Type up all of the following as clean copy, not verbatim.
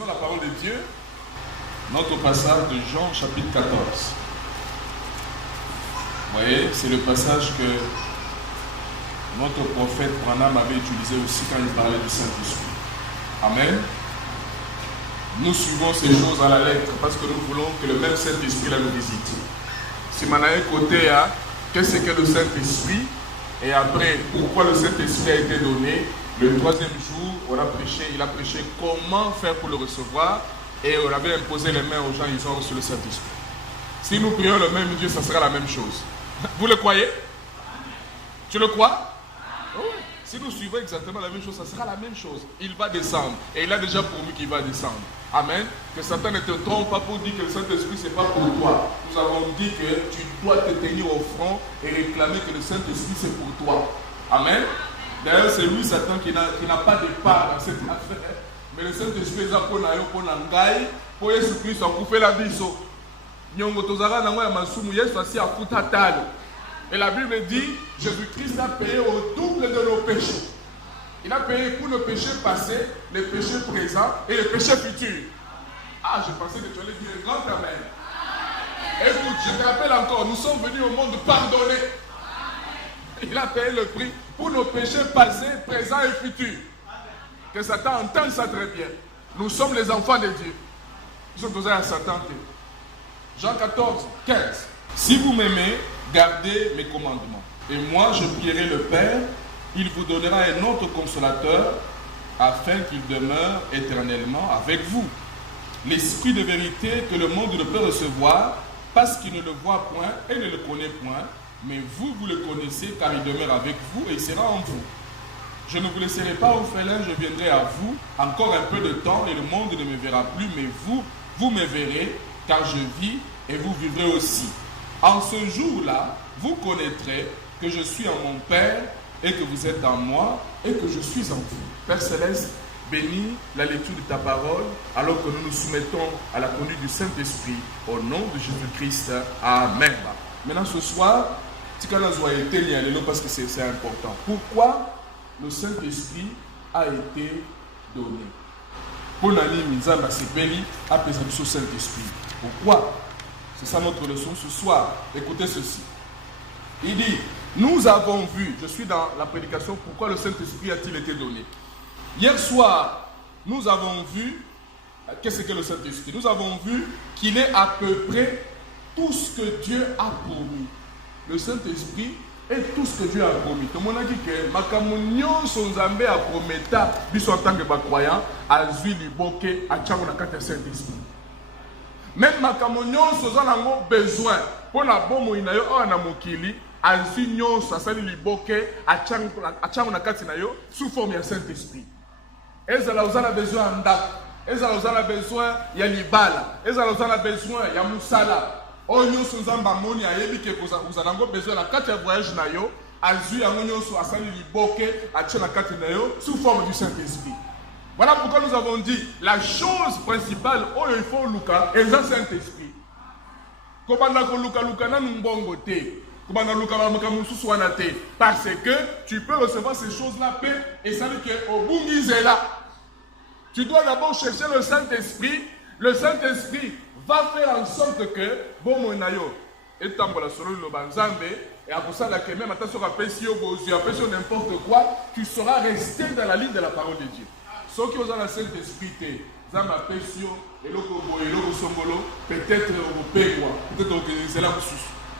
lisons la parole de Dieu, notre passage de Jean chapitre 14. Vous voyez, c'est le passage que notre prophète Branham avait utilisé aussi quand il parlait du Saint-Esprit. Amen. Nous suivons ces choses à la lettre parce que nous voulons que le même Saint-Esprit nous visite. Si on a un côté, qu'est-ce que le Saint-Esprit? Et après, pourquoi le Saint-Esprit a été donné? Le troisième jour, il a prêché comment faire pour le recevoir. Et on avait imposé les mains aux gens, ils ont reçu le Saint-Esprit. Si nous prions le même Dieu, ça sera la même chose. Vous le croyez? Tu le crois? Oui. Si nous suivons exactement la même chose, ça sera la même chose. Il va descendre. Et il a déjà promis qu'il va descendre. Amen. Que Satan ne te trompe pas pour dire que le Saint-Esprit, ce n'est pas pour toi. Nous avons dit que tu dois te tenir au front et réclamer que le Saint-Esprit, c'est pour toi. Amen. D'ailleurs, c'est lui, Satan, qui n'a pas de part dans cette affaire. Mais le Saint-Esprit est pour nous, pour nous, pour Jésus-Christ, pour faire la vie. Et la Bible dit, Jésus-Christ a payé au double de nos péchés. Il a payé pour nos péchés passés, les péchés présents et les péchés futurs. Ah, je pensais que tu allais dire un grand amen. Écoute, je te rappelle encore, nous sommes venus au monde pardonner. Il a payé le prix pour nos péchés passés, présents et futurs. Que Satan entende ça très bien. Nous sommes les enfants de Dieu. Nous sommes posés à Satan. Jean 14, 15. Si vous m'aimez, gardez mes commandements. Et moi, je prierai le Père, il vous donnera un autre consolateur, afin qu'il demeure éternellement avec vous. L'esprit de vérité que le monde ne peut recevoir, parce qu'il ne le voit point et ne le connaît point, mais vous, vous le connaissez, car il demeure avec vous et il sera en vous. Je ne vous laisserai pas orphelin, je viendrai à vous, encore un peu de temps, et le monde ne me verra plus, mais vous, vous me verrez, car je vis et vous vivrez aussi. En ce jour-là, vous connaîtrez que je suis en mon Père et que vous êtes en moi et que je suis en vous. Père Céleste, bénis la lecture de ta parole alors que nous nous soumettons à la conduite du Saint-Esprit au nom de Jésus-Christ. Amen. Maintenant ce soir, parce que c'est important. Pourquoi le Saint-Esprit a été donné? Pour l'année Mizamba Sepeli a présenté ce Saint-Esprit. Pourquoi? C'est ça notre leçon ce soir. Écoutez ceci. Il dit, nous avons vu, je suis dans la prédication, pourquoi le Saint-Esprit a-t-il été donné? Hier soir, nous avons vu, qu'est-ce que le Saint-Esprit? Nous avons vu qu'il est à peu près tout ce que Dieu a promis. Le Saint-Esprit est tout ce que Dieu a promis. Tout le monde a dit que Makamunyon Sonzambe a promis, en tant que croyant, à Zuiliboke, à Tchamounakata Saint-Esprit. Même Makamunyon Sonzambe a besoin pour la bombe inayo na mokili, à Zuiliboke, Sasali Liboke, à Tchamounakata nayo, sous forme de Saint-Esprit. Ezala a besoin d'Andak, Ezala a besoin de Libala, Ezala a besoin de Moussala. Onyo Sonzamba moni a yebi ke vous besoin la carte de voyage na yo, azu yango nyonso asali liboke atie la carte na yo sous forme du Saint-Esprit. Voilà pourquoi nous avons dit la chose principale oyo il faut luka et le Saint-Esprit. Kobanda ko luka na mbongo te. Kobanda luka ba mususu wana te parce que tu peux recevoir ces choses-là paix et ça veut que au bungizela. Tu dois d'abord chercher le Saint-Esprit. Le Saint-Esprit va faire en sorte que bon monayo et tambola solo le banzambe et à ça la que même attention rappelle si n'importe quoi, tu seras resté dans la ligne de la parole de Dieu. Ceux qui ont le Saint-Esprit zamba pesio et le songolo peut-être européen peut-être que c'est là.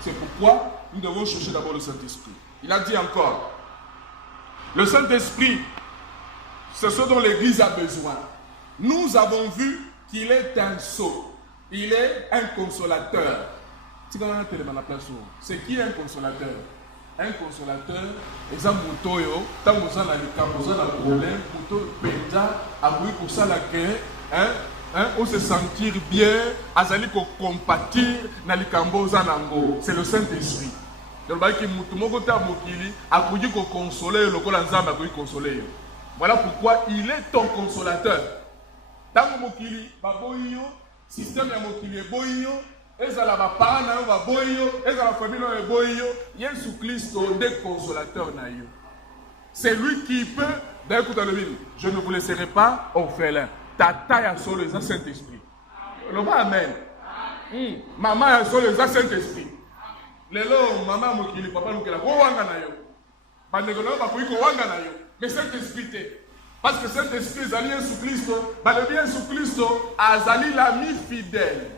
C'est pourquoi nous devons chercher d'abord le Saint-Esprit. Il a dit encore, le Saint-Esprit, c'est ce dont l'Église a besoin. Nous avons vu qu'il est un sceau. Il est un consolateur. C'est qui un consolateur? Un consolateur, exemple, Moutoyo, tant que vous avez un problème, Moutoyo Penda, aboué pour ça, on se sentir bien, azali ko compatir, nalikambo zanango. C'est le Saint-Esprit. Donc, voilà pourquoi il est ton consolateur. Tant mokili baboyo système ya mokili eboyo ezala ba parents na yo baboyo ezala famille na yo eboyo Yesu Christo est consolateur na yo. C'est lui qui peut. D'ailleurs, écoutez le Bible, je ne vous laisserai pas orphelin. tata ya solo eza Saint-Esprit. Loba amen. Maman ya solo eza Saint-Esprit. Lelo maman mokili papa lukela ko wanga na yo. Bandeko na ba ko wanga na yo. Mais Saint-Esprit te. Parce que Saint-Esprit ezali Yesu Kristo, balobi Yesu Kristo azali l'ami fidèle.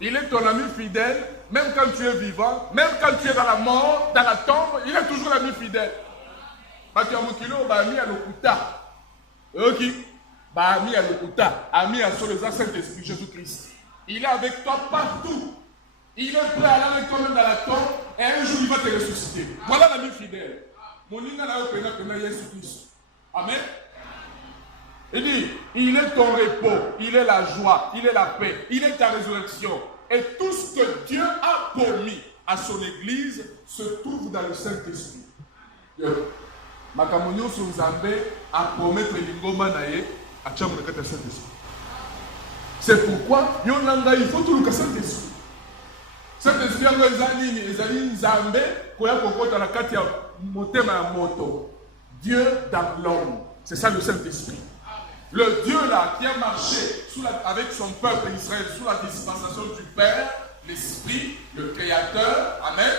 Il est ton ami fidèle, même quand tu es vivant, même quand tu es dans la mort, dans la tombe, il est toujours l'ami fidèle. Batu ya mokili o ba ami ya lokuta. Ok. Ba ami ya lokuta, ami ya solo eza Saint-Esprit Jésus-Christ. Il est avec toi partout. Il est prêt à aller avec toi même dans la tombe et un jour il va te ressusciter. Voilà l'ami fidèle. Mon inga na yo pena Yesu Christ. Amen. Il dit, il est ton repos, il est la joie, il est la paix, il est ta résurrection. Et tout ce que Dieu a promis à son Église se trouve dans le Saint-Esprit. Makamonio sur Zambé a promettre l'ingoma nae à Tchamounakata Saint-Esprit. C'est pourquoi il faut tout le Saint-Esprit. Saint-Esprit a dit Zambé, koya kokota na kati ya motema ya moto. Dieu dans l'homme. C'est ça le Saint-Esprit. Le Dieu là qui a marché avec son peuple Israël sous la dispensation du Père, l'Esprit, le Créateur, Amen.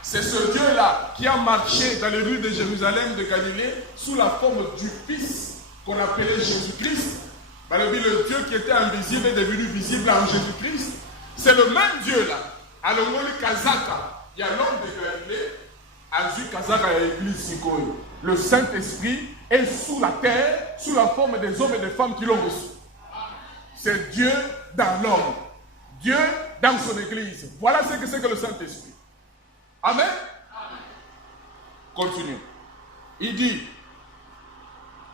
C'est ce Dieu là qui a marché dans les rues de Jérusalem, de Galilée, sous la forme du Fils qu'on appelait Jésus-Christ. Le Dieu qui était invisible est devenu visible en Jésus-Christ. C'est le même Dieu là. Alors le Kazaka, il y a l'homme de Galilée, Azu Kazaka et l'église Sikoy. Le Saint-Esprit est sous la terre, sous la forme des hommes et des femmes qui l'ont reçu. C'est Dieu dans l'homme. Dieu dans son église. Voilà ce que c'est que le Saint-Esprit. Amen. Continuons. Il dit,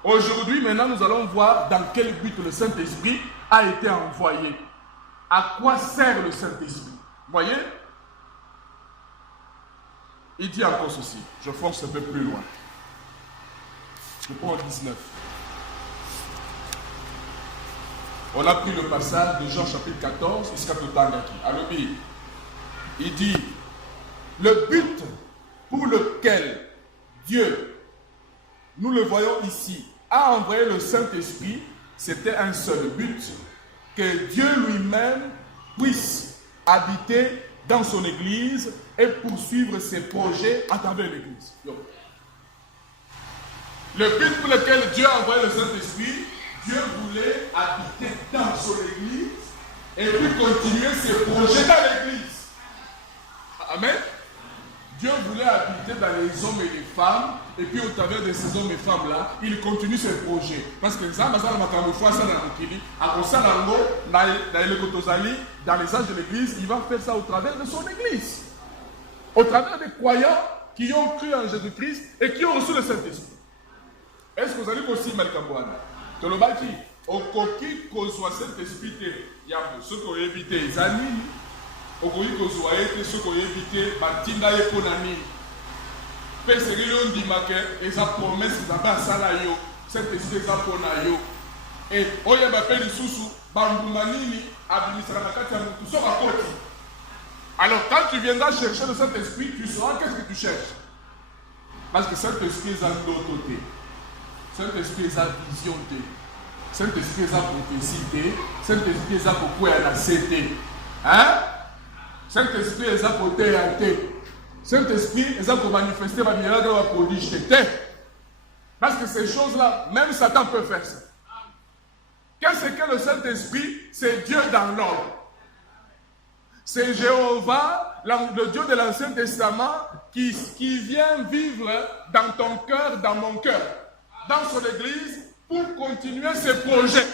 aujourd'hui, maintenant, nous allons voir dans quel but le Saint-Esprit a été envoyé. À quoi sert le Saint-Esprit? Voyez? Il dit encore ceci. Je fonce un peu plus loin. Je prends 19. On a pris le passage de Jean chapitre 14 jusqu'à Totangaki. Alors, il dit, le but pour lequel Dieu, nous le voyons ici, a envoyé le Saint-Esprit, c'était un seul but, que Dieu lui-même puisse habiter dans son Église et poursuivre ses projets à travers l'Église. Le but pour lequel Dieu a envoyé le Saint-Esprit, Dieu voulait habiter dans son Église et puis continuer ses projets dans l'Église. Amen. Dieu voulait habiter dans les hommes et les femmes, et puis au travers de ces hommes et femmes-là, il continue ses projets. Parce que dans les âges de l'Église, il va faire ça au travers de son Église. Au travers des croyants qui ont cru en Jésus-Christ et qui ont reçu le Saint-Esprit. Est-ce que vous allez aussi Malkambouana? Tolobaki, au coquille qu'on soit Saint-Esprit, il y a ceux qui ont évité les amis. Okoyi kozwa ete soko yebite batinda ye pona nini pe serili ondimake eza promesse za basala yo cette esprit eza pona yo et oyeba pe lisusu bambuma nini abimisaka na kati ya mutu soka koti. Alors quand tu viendras chercher le Saint-Esprit, tu sauras qu'est-ce que tu cherches, parce que Saint-Esprit eza ndoto te, Saint-Esprit eza vision te, Saint-Esprit eza prophétie te, Saint-Esprit eza kokwea na se te. Hein? Saint-Esprit est à côté à té. Saint-Esprit est à manifester ma miracle à prodige té. Parce que ces choses-là, même Satan peut faire ça. Qu'est-ce que le Saint-Esprit? C'est Dieu dans l'homme. C'est Jéhovah, le Dieu de l'Ancien Testament, qui vient vivre dans ton cœur, dans mon cœur, dans son église, pour continuer ses projets.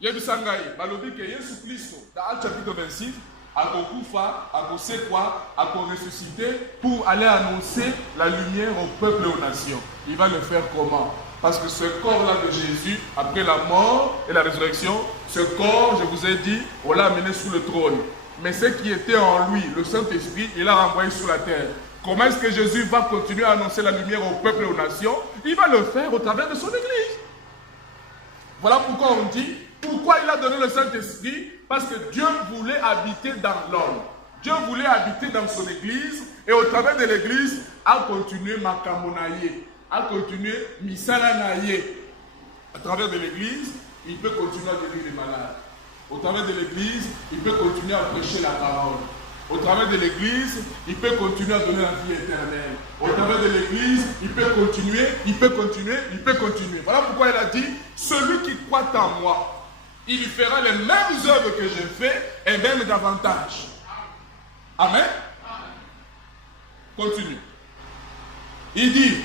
Yebisangaï, Balobi que Jésus Christ, dans Actes chapitre 26, à Kokufa, à Kosekwa, à ressusciter pour aller annoncer la lumière au peuple et aux nations. Il va le faire comment? Parce que ce corps-là de Jésus, après la mort et la résurrection, ce corps, je vous ai dit, on l'a amené sous le trône. Mais ce qui était en lui, le Saint-Esprit, il l'a renvoyé sur la terre. Comment est-ce que Jésus va continuer à annoncer la lumière au peuple et aux nations? Il va le faire au travers de son Église. Voilà pourquoi on dit, pourquoi il a donné le Saint-Esprit? Parce que Dieu voulait habiter dans l'homme. Dieu voulait habiter dans son Église, et au travers de l'Église, a continué Makamonaye, a continué Misalanaye. À travers de l'Église, il peut continuer à guérir les malades. Au travers de l'église, il peut continuer à prêcher la parole. Au travers de l'église, il peut continuer à donner la vie éternelle. Au travers de l'église, il peut continuer, il peut continuer, il peut continuer. Voilà pourquoi il a dit, celui qui croit en moi, il fera les mêmes œuvres que je fais et même davantage. Amen. Continue. Il dit,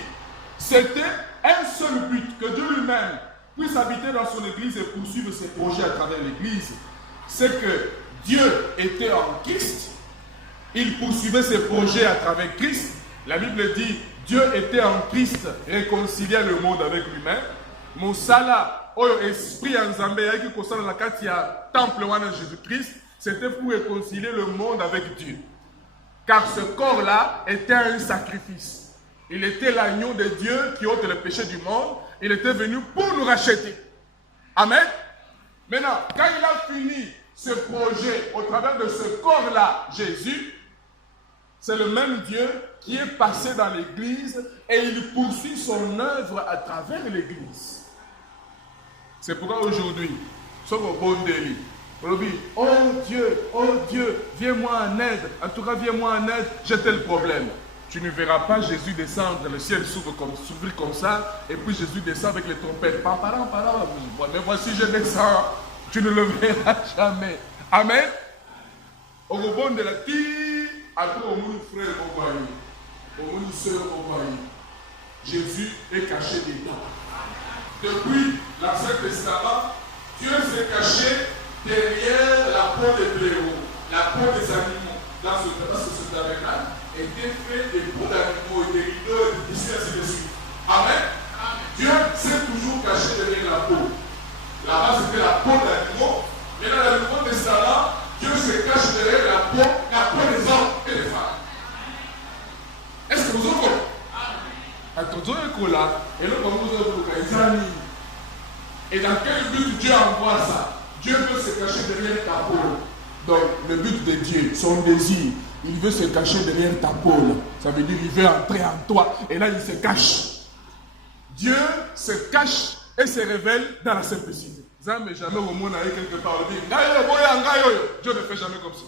c'était un seul but, que Dieu lui-même puisse habiter dans son église et poursuivre ses projets à travers l'église. C'est que Dieu était en Christ, il poursuivait ses projets à travers Christ. La Bible dit, Dieu était en Christ, réconciliait le monde avec lui-même. Mosala, esprit en Zambé, qui concerne la Katia, temple de Jésus-Christ, c'était pour réconcilier le monde avec Dieu. Car ce corps-là était un sacrifice. Il était l'agneau de Dieu qui ôte le péché du monde. Il était venu pour nous racheter. Amen. Maintenant, quand il a fini ce projet au travers de ce corps-là, Jésus, c'est le même Dieu qui est passé dans l'église et il poursuit son œuvre à travers l'église. C'est pourquoi aujourd'hui, sommes au bon délit. Oh Dieu, viens-moi en aide. En tout cas, viens-moi en aide, j'ai tel problème. Tu ne verras pas Jésus descendre, le ciel s'ouvre comme ça, et puis Jésus descend avec les trompettes. Mais voici, je descends. Tu ne le verras jamais. Amen. Au bon de la tire, après au monde frère au pays, au monde sœur au pays. Jésus est caché dedans. Depuis l'Ancien Testament, Dieu s'est caché derrière la peau des blaireaux, la peau des animaux. Dans ce tabernacle était fait des peaux d'animaux, des rideaux, des tissus, ainsi de suite. Amen. Dieu s'est toujours caché derrière la peau. Là-bas, c'était la peau d'animaux. Mais dans le Nouveau Testament, Dieu se cache derrière la peau des hommes et des femmes. Est-ce que vous avez compris? Et dans quel but Dieu envoie ça? Dieu veut se cacher derrière ta peau. Donc, le but de Dieu, son désir, il veut se cacher derrière ta peau. Ça veut dire qu'il veut entrer en toi. Et là, il se cache. Dieu se cache et se révèle dans la simplicité. Mais jamais au monde avec quelque part. Dieu ne fait jamais comme ça.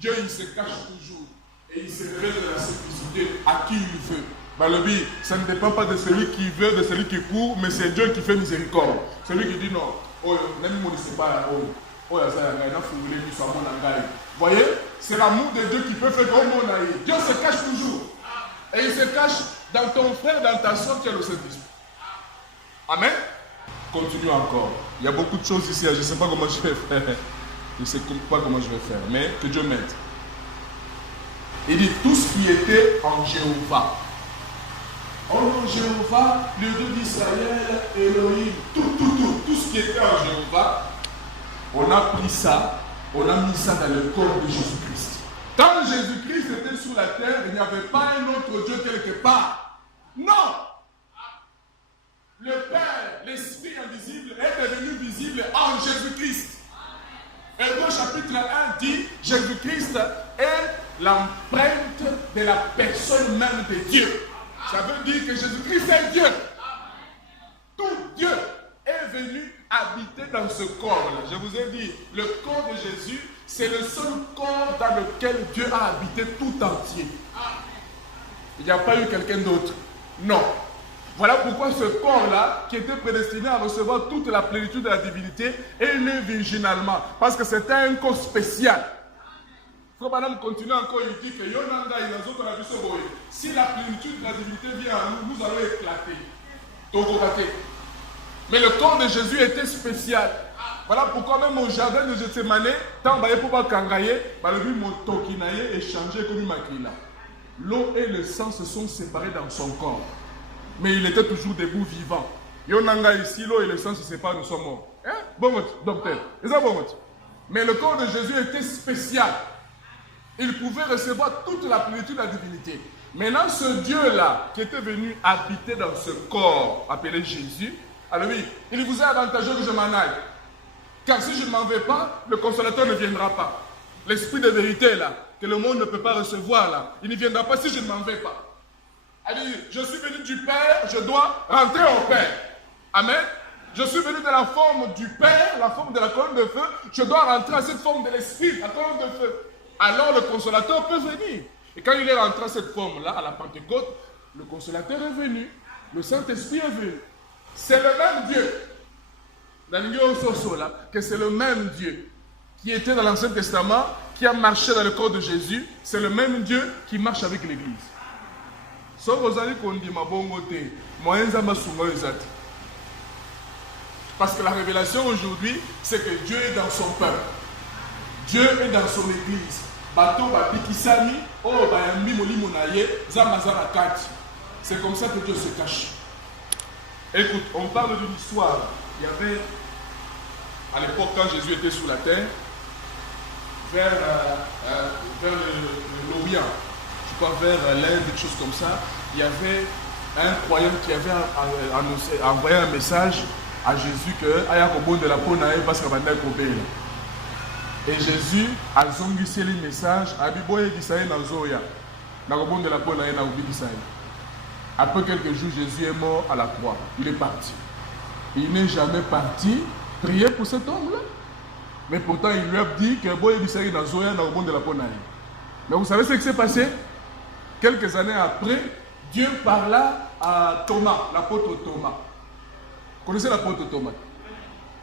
Dieu, il se cache toujours. Et il se révèle dans la simplicité à qui il veut. Balobi, ça ne dépend pas de celui qui veut, de celui qui court, mais c'est Dieu qui fait miséricorde. Celui qui dit non. Même moi, ne sait pas. Vous voyez, c'est l'amour de Dieu qui peut faire comme mon aïe. Dieu se cache toujours. Et il se cache dans ton frère, dans ta soeur qui est le Saint-Esprit. Amen. Continuons encore. Il y a beaucoup de choses ici. Je ne sais pas comment je vais faire. Je ne sais pas comment je vais faire. Mais que Dieu m'aide. Il dit tout ce qui était en Jéhovah. En Jéhovah, le Dieu d'Israël, Elohim, tout ce qui était en Jéhovah. On a pris ça, on a mis ça dans le corps de Jésus-Christ. Quand Jésus-Christ était sur la terre, il n'y avait pas un autre Dieu quelque part. Non! Le Père, l'Esprit invisible, est devenu visible en Jésus-Christ. Hébreux chapitre 1 dit, Jésus-Christ est l'empreinte de la personne même de Dieu. Ça veut dire que Jésus-Christ est Dieu. Tout Dieu est venu habiter dans ce corps-là. Je vous ai dit, le corps de Jésus, c'est le seul corps dans lequel Dieu a habité tout entier. Il n'y a pas eu quelqu'un d'autre. Non. Voilà pourquoi ce corps-là, qui était prédestiné à recevoir toute la plénitude de la divinité, est né virginalement. Parce que c'était un corps spécial. Frère Madame continue encore, il dit que Yonanda et les autres, on a vu ce boy. Si la plénitude de la divinité vient à nous, nous allons éclater. Donc, mais le corps de Jésus était spécial. Voilà pourquoi même au jardin de Gethsemane, tant que pour pas kangaye, le motokinaye échangé comme makila. L'eau et le sang se sont séparés dans son corps. Mais il était toujours debout, vivant. Yonanga ici, l'eau et le sang se séparent, nous sommes morts. Hein? Bon mot, docteur. Mais le corps de Jésus était spécial. Il pouvait recevoir toute la plénitude de la divinité. Maintenant, ce Dieu-là, qui était venu habiter dans ce corps appelé Jésus, alors oui, il vous est avantageux que je m'en aille. Car si je ne m'en vais pas, le consolateur ne viendra pas. L'esprit de vérité là, que le monde ne peut pas recevoir là, il ne viendra pas si je ne m'en vais pas. Elle dit, je suis venu du Père, je dois rentrer au Père. Amen. Je suis venu de la forme du Père, la forme de la colonne de feu. Je dois rentrer à cette forme de l'Esprit, la colonne de feu. Alors le consolateur peut venir. Et quand il est rentré à cette forme-là, à la Pentecôte, le consolateur est venu. Le Saint-Esprit est venu. C'est le même Dieu. Que c'est le même Dieu qui était dans l'Ancien Testament, qui a marché dans le corps de Jésus. C'est le même Dieu qui marche avec l'Église. Parce que la révélation aujourd'hui, c'est que Dieu est dans son peuple. Dieu est dans son Église. C'est comme ça que Dieu se cache. Écoute, on parle d'une histoire. Il y avait, à l'époque, quand Jésus était sous la terre, vers l'Orient, je crois vers l'Inde, quelque chose comme ça, il y avait un croyant qui avait envoyé un message à Jésus que Aya Kobon de la Ponae parce qu'il va et Jésus a zongissé le message à Biboye Gisaï Nazoya. Nakobon de la Ponae na Ubi Gisaï. Après quelques jours, Jésus est mort à la croix. Il est parti. Il n'est jamais parti prier pour cet homme-là. Mais pourtant, il lui a dit que Boye Gisaï Nazoya Nakobon de la Ponae. Mais vous savez ce qui s'est passé? Quelques années après, Dieu parla à Thomas, l'apôtre Thomas. Vous connaissez l'apôtre Thomas?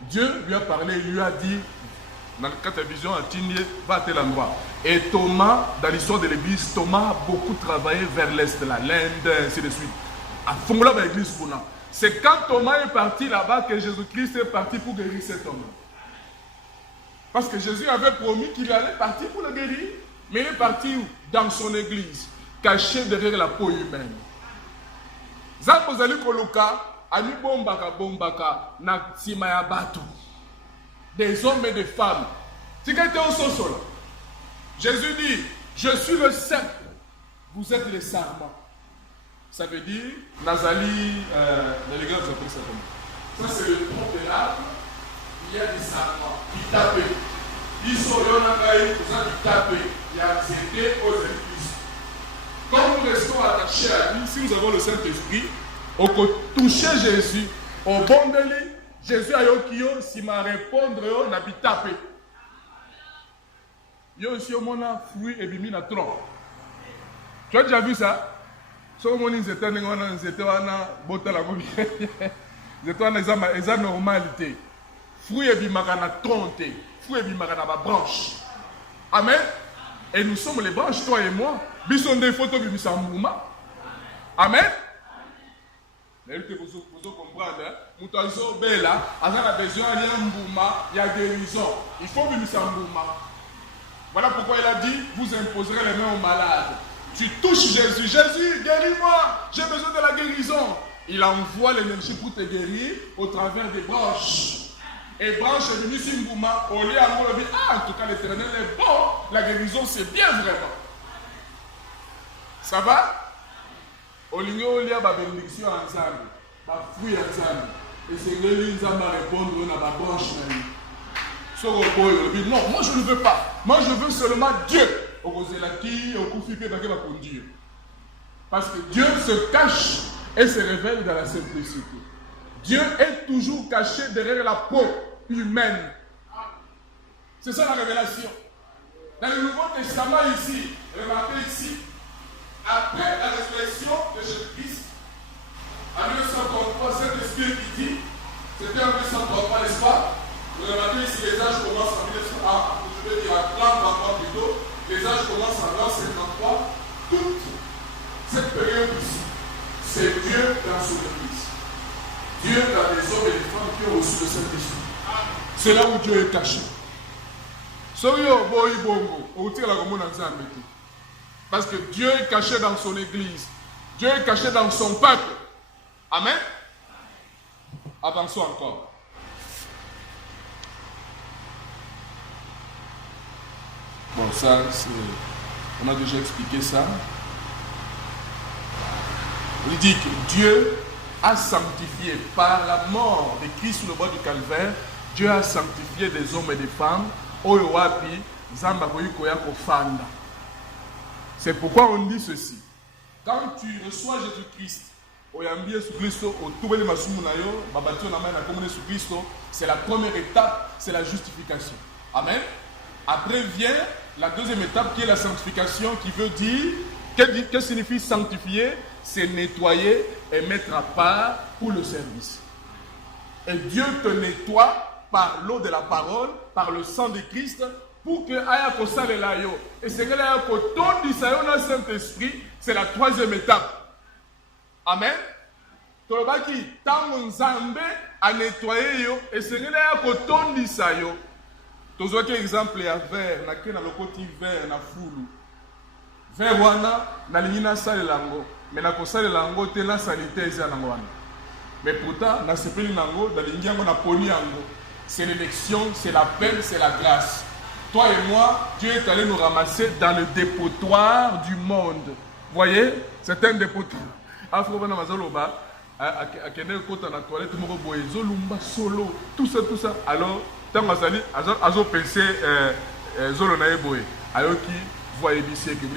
Dieu lui a parlé, il lui a dit, dans la vision à Tigné, va à tel endroit. Et Thomas, dans l'histoire de l'église, Thomas a beaucoup travaillé vers l'Est, l'Inde, ainsi de suite. À fond là, l'église pour là. C'est quand Thomas est parti là-bas que Jésus-Christ est parti pour guérir cet homme. Parce que Jésus avait promis qu'il allait partir pour le guérir. Mais il est parti où? Dans son église, caché derrière la peau humaine. Zapozali Koluka, Ami bombaka bombaka na simaya batu. Des hommes et des femmes. Jésus dit, je suis le saint, vous êtes les sarments. Ça veut dire, Nazali, les gars, vous appelez ça comment? Ça c'est le tronc de l'arbre, il y a des sarments, qui tapent. Ils sont yonagai, vous avez tapé, il y a accepté aux églises. Quand nous restons attachés à lui, si nous avons le Saint-Esprit, on peut toucher Jésus, au bon de lui, Jésus a yokio, si ma répondre, on a tapé. Yo aussi, on a fruit et bimi na tronc. Tu as déjà vu ça? Si on a des états, on a normalité. Fruit et bimaka na tronc, fruit et bimaka na branche. Amen. Et nous sommes les branches, toi et moi. Bison des photos bimisa mouma. Amen. Vous comprenez, Moutazo Bella, on a besoin d'un mbouma, il y a guérison. Il faut bimisa mbouma. Voilà pourquoi il a dit, vous imposerez les mains aux malades. Tu touches Jésus, Jésus, guéris-moi, j'ai besoin de la guérison. Il envoie l'énergie pour te guérir au travers des branches. Et branche est venue sur Mbouma, au lieu à moi, en tout cas l'Éternel est bon, la guérison c'est bien vraiment. Ça va? Au lieu où il y a ma bénédiction ensemble, ma fruit ensemble, et c'est que lui nous a répondre on a ma branche. Non, moi je ne veux pas. Moi je veux seulement Dieu. Parce que Dieu se cache et se révèle dans la simplicité. Dieu est toujours caché derrière la peau humaine. C'est ça la révélation. Dans le Nouveau Testament ici, remarquez ici, après la résurrection de Jésus-Christ, en 1933, cet esprit qui dit, c'était en 1933, n'est-ce pas? Vous remarquez ici, les âges commencent en 1933, je veux dire à 33 plutôt, les âges commencent en 1953, toute cette période ici, c'est Dieu dans son église. Dieu dans les hommes et les femmes qui ont reçu le Saint-Esprit. C'est là où Dieu est caché. Parce que Dieu est caché dans son église. Dieu est caché dans son peuple. Amen. Avançons encore. Bon, ça, on a déjà expliqué ça. Il dit que Dieu a sanctifié par la mort de Christ sur le bois du calvaire. Dieu a sanctifié des hommes et des femmes. C'est pourquoi on dit ceci. Quand tu reçois Jésus-Christ c'est la première étape, c'est la justification. Amen. Après vient la deuxième étape qui est la sanctification, qui veut dire, que signifie sanctifier? C'est nettoyer et mettre à part pour le service. Et Dieu te nettoie par l'eau de la parole, par le sang de Christ, pour que aya kosala la yo. Et c'est que là kotondisa yo na Saint-Esprit, c'est la troisième étape. Amen. Tolobaki tango nzambe a nettoyer yo, et c'est que là kotondisa yo. Tozwaki exemple ya verre, na ke na lokoti verre na fulu. Verre wana na lingina sale lango, mais na kosale lango te na salite eza nango wana. Mais pourtant na sepeli nango, na lingiango na poni yango. C'est l'élection, c'est l'appel, c'est la grâce. Toi et moi, Dieu est allé nous ramasser dans le dépotoir du monde. Voyez, c'est un dépotoir. Afro-Bana Mazaloba, à Kenya Kota la toilette, Zolumba solo, tout ça. Alors, tant Mazali, Azo pensé Zolonae Boé. Alors qui voyez d'ici que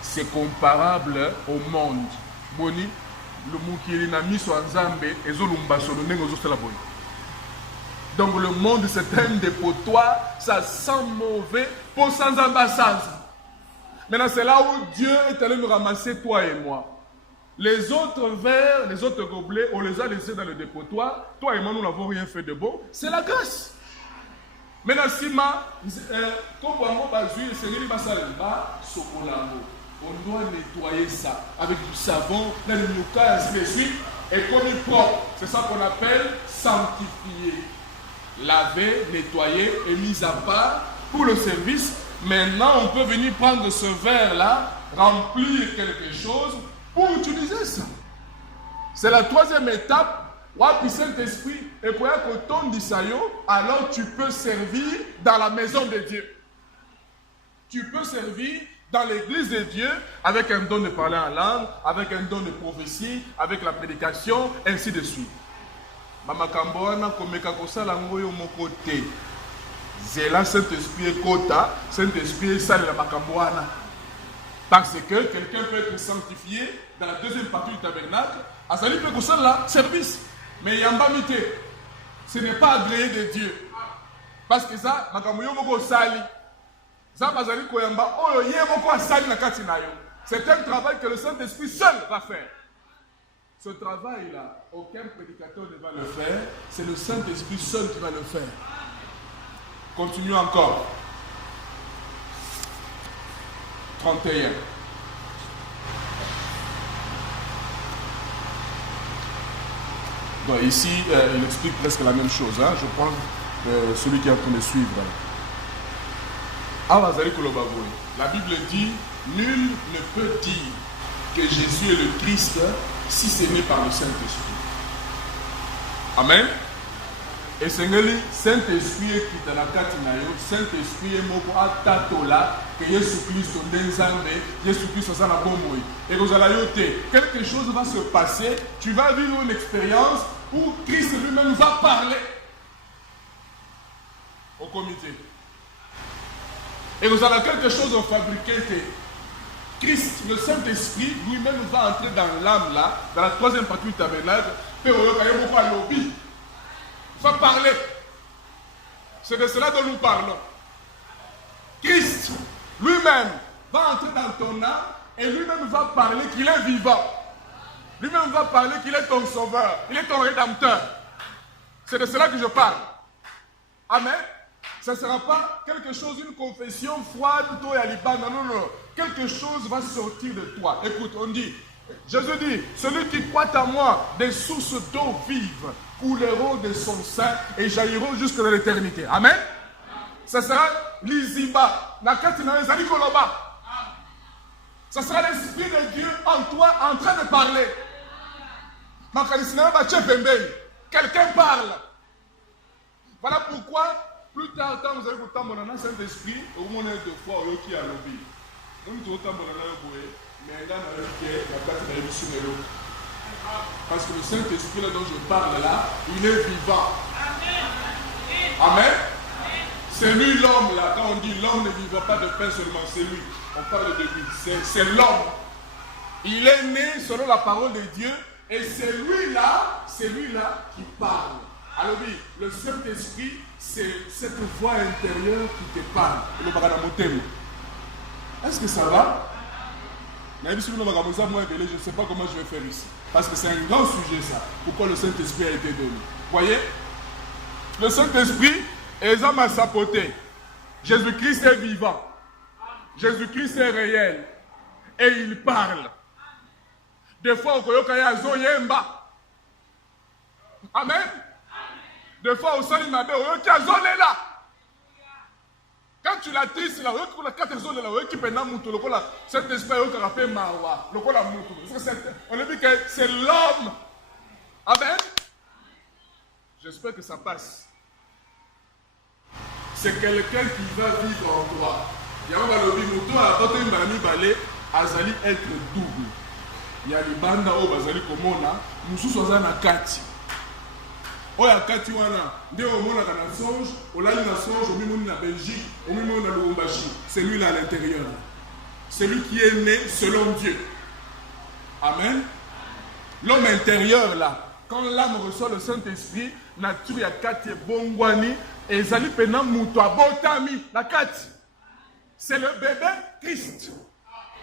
c'est comparable au monde. Boni, le mot qui est mis sur Nzambe et Zolumba solo, Nengozo Salaboy. Donc le monde c'est un dépotoir, ça sent mauvais pour sans ambassade. Maintenant c'est là où Dieu est allé nous ramasser, toi et moi. Les autres verres, les autres gobelets, on les a laissés dans le dépotoir. Toi et moi, nous n'avons rien fait de bon. C'est la grâce. Maintenant, si on doit nettoyer ça avec du savon, dans le mouka, ainsi de suite, et comme il propre. C'est ça qu'on appelle sanctifier. Laver, nettoyer et mis à part pour le service. Maintenant, on peut venir prendre ce verre-là, remplir quelque chose pour utiliser ça. C'est la troisième étape. Wapi Saint-Esprit, et pour que ton disayo, alors tu peux servir dans la maison de Dieu. Tu peux servir dans l'église de Dieu avec un don de parler en langue, avec un don de prophétie, avec la prédication, ainsi de suite. Mama Kamboana komeka kosala ngoyo mokote. Zela Saint-Esprit kota, Saint-Esprit sale la Makamboana. Parce que quelqu'un peut être sanctifié dans la deuxième partie du tabernacle, à Sali peut kosala la service. Mais yamba mite, ce n'est pas agréé de Dieu. Parce que ça, Makamoyo moko sali. Ça bazali koyamba oyo ye moko sali na kati na yo. C'est un travail que le Saint-Esprit seul va faire. Ce travail-là, aucun prédicateur ne va le faire. C'est le Saint-Esprit seul qui va le faire. Continuons encore. 31. Donc ici, il explique presque la même chose. Hein. Je prends celui qui est en train de suivre. La Bible dit, nul ne peut dire que Jésus est le Christ si ce n'est par le Saint-Esprit. Amen. Et c'est le Saint-Esprit qui est dans la Katinayo, Saint-Esprit est moko atatola, que Jésus-Christ est Nzambe, Jésus-Christ est dans bomboy. Et vous allez noter, quelque chose va se passer, tu vas vivre une expérience où Christ lui-même va parler au comité. Et vous avez quelque chose à fabriquer. Christ, le Saint-Esprit, lui-même va entrer dans l'âme là, dans la troisième partie du tabernacle, et il va parler. C'est de cela dont nous parlons. Christ, lui-même, va entrer dans ton âme et lui-même va parler qu'il est vivant. Lui-même va parler qu'il est ton sauveur, il est ton rédempteur. C'est de cela que je parle. Amen. Ça ne sera pas quelque chose, une confession froide, plutôt à Liban. Non. Quelque chose va sortir de toi. Écoute, on dit, Jésus dit, celui qui croit en moi, des sources d'eau vive couleront de son sein et jailliront jusque dans l'éternité. Amen. Ça sera l'Iziba. Ça sera l'Esprit de Dieu en toi en train de parler. Quelqu'un parle. Voilà pourquoi, plus tard, quand vous allez vous tendre dans le Saint-Esprit, au moins deux fois, au lieu qui a lobby. Nous nous tendre dans le boé, mais là, on a la carte de l'émission de l'eau. Parce que le Saint-Esprit là dont je parle là, il est vivant. Amen. C'est lui l'homme là. Quand on dit l'homme ne vivra pas de pain seulement, c'est lui. On parle de lui. C'est l'homme. Il est né selon la parole de Dieu. Et c'est lui-là qui parle. Alors oui, le Saint-Esprit, c'est cette voix intérieure qui te parle. Est-ce que ça va? Je ne sais pas comment je vais faire ici. Parce que c'est un grand sujet ça. Pourquoi le Saint-Esprit a été donné. Voyez? Le Saint-Esprit est homme à sapoter. Jésus-Christ est vivant. Jésus-Christ est réel. Et il parle. Des fois, Amen. Des fois, au salut ma belle, là. Quand tu la tristes, là, cet esprit on lui dit que c'est l'homme. Amen. J'espère que ça passe. C'est quelqu'un qui va vivre en toi. Il y a azali être double. Il y a les bandes au bazali komona, nous sommes en akati. O ya kati wana, ndio omona kana songe, olali na songe, omimoni na Belgique, omimoni na Lubumbashi. C'est lui là à l'intérieur. C'est lui qui est né selon Dieu. Amen. L'homme intérieur là, quand l'âme reçoit le Saint-Esprit, nature ya kati bongwani, ezali pena muto abotami la kati. C'est le bébé Christ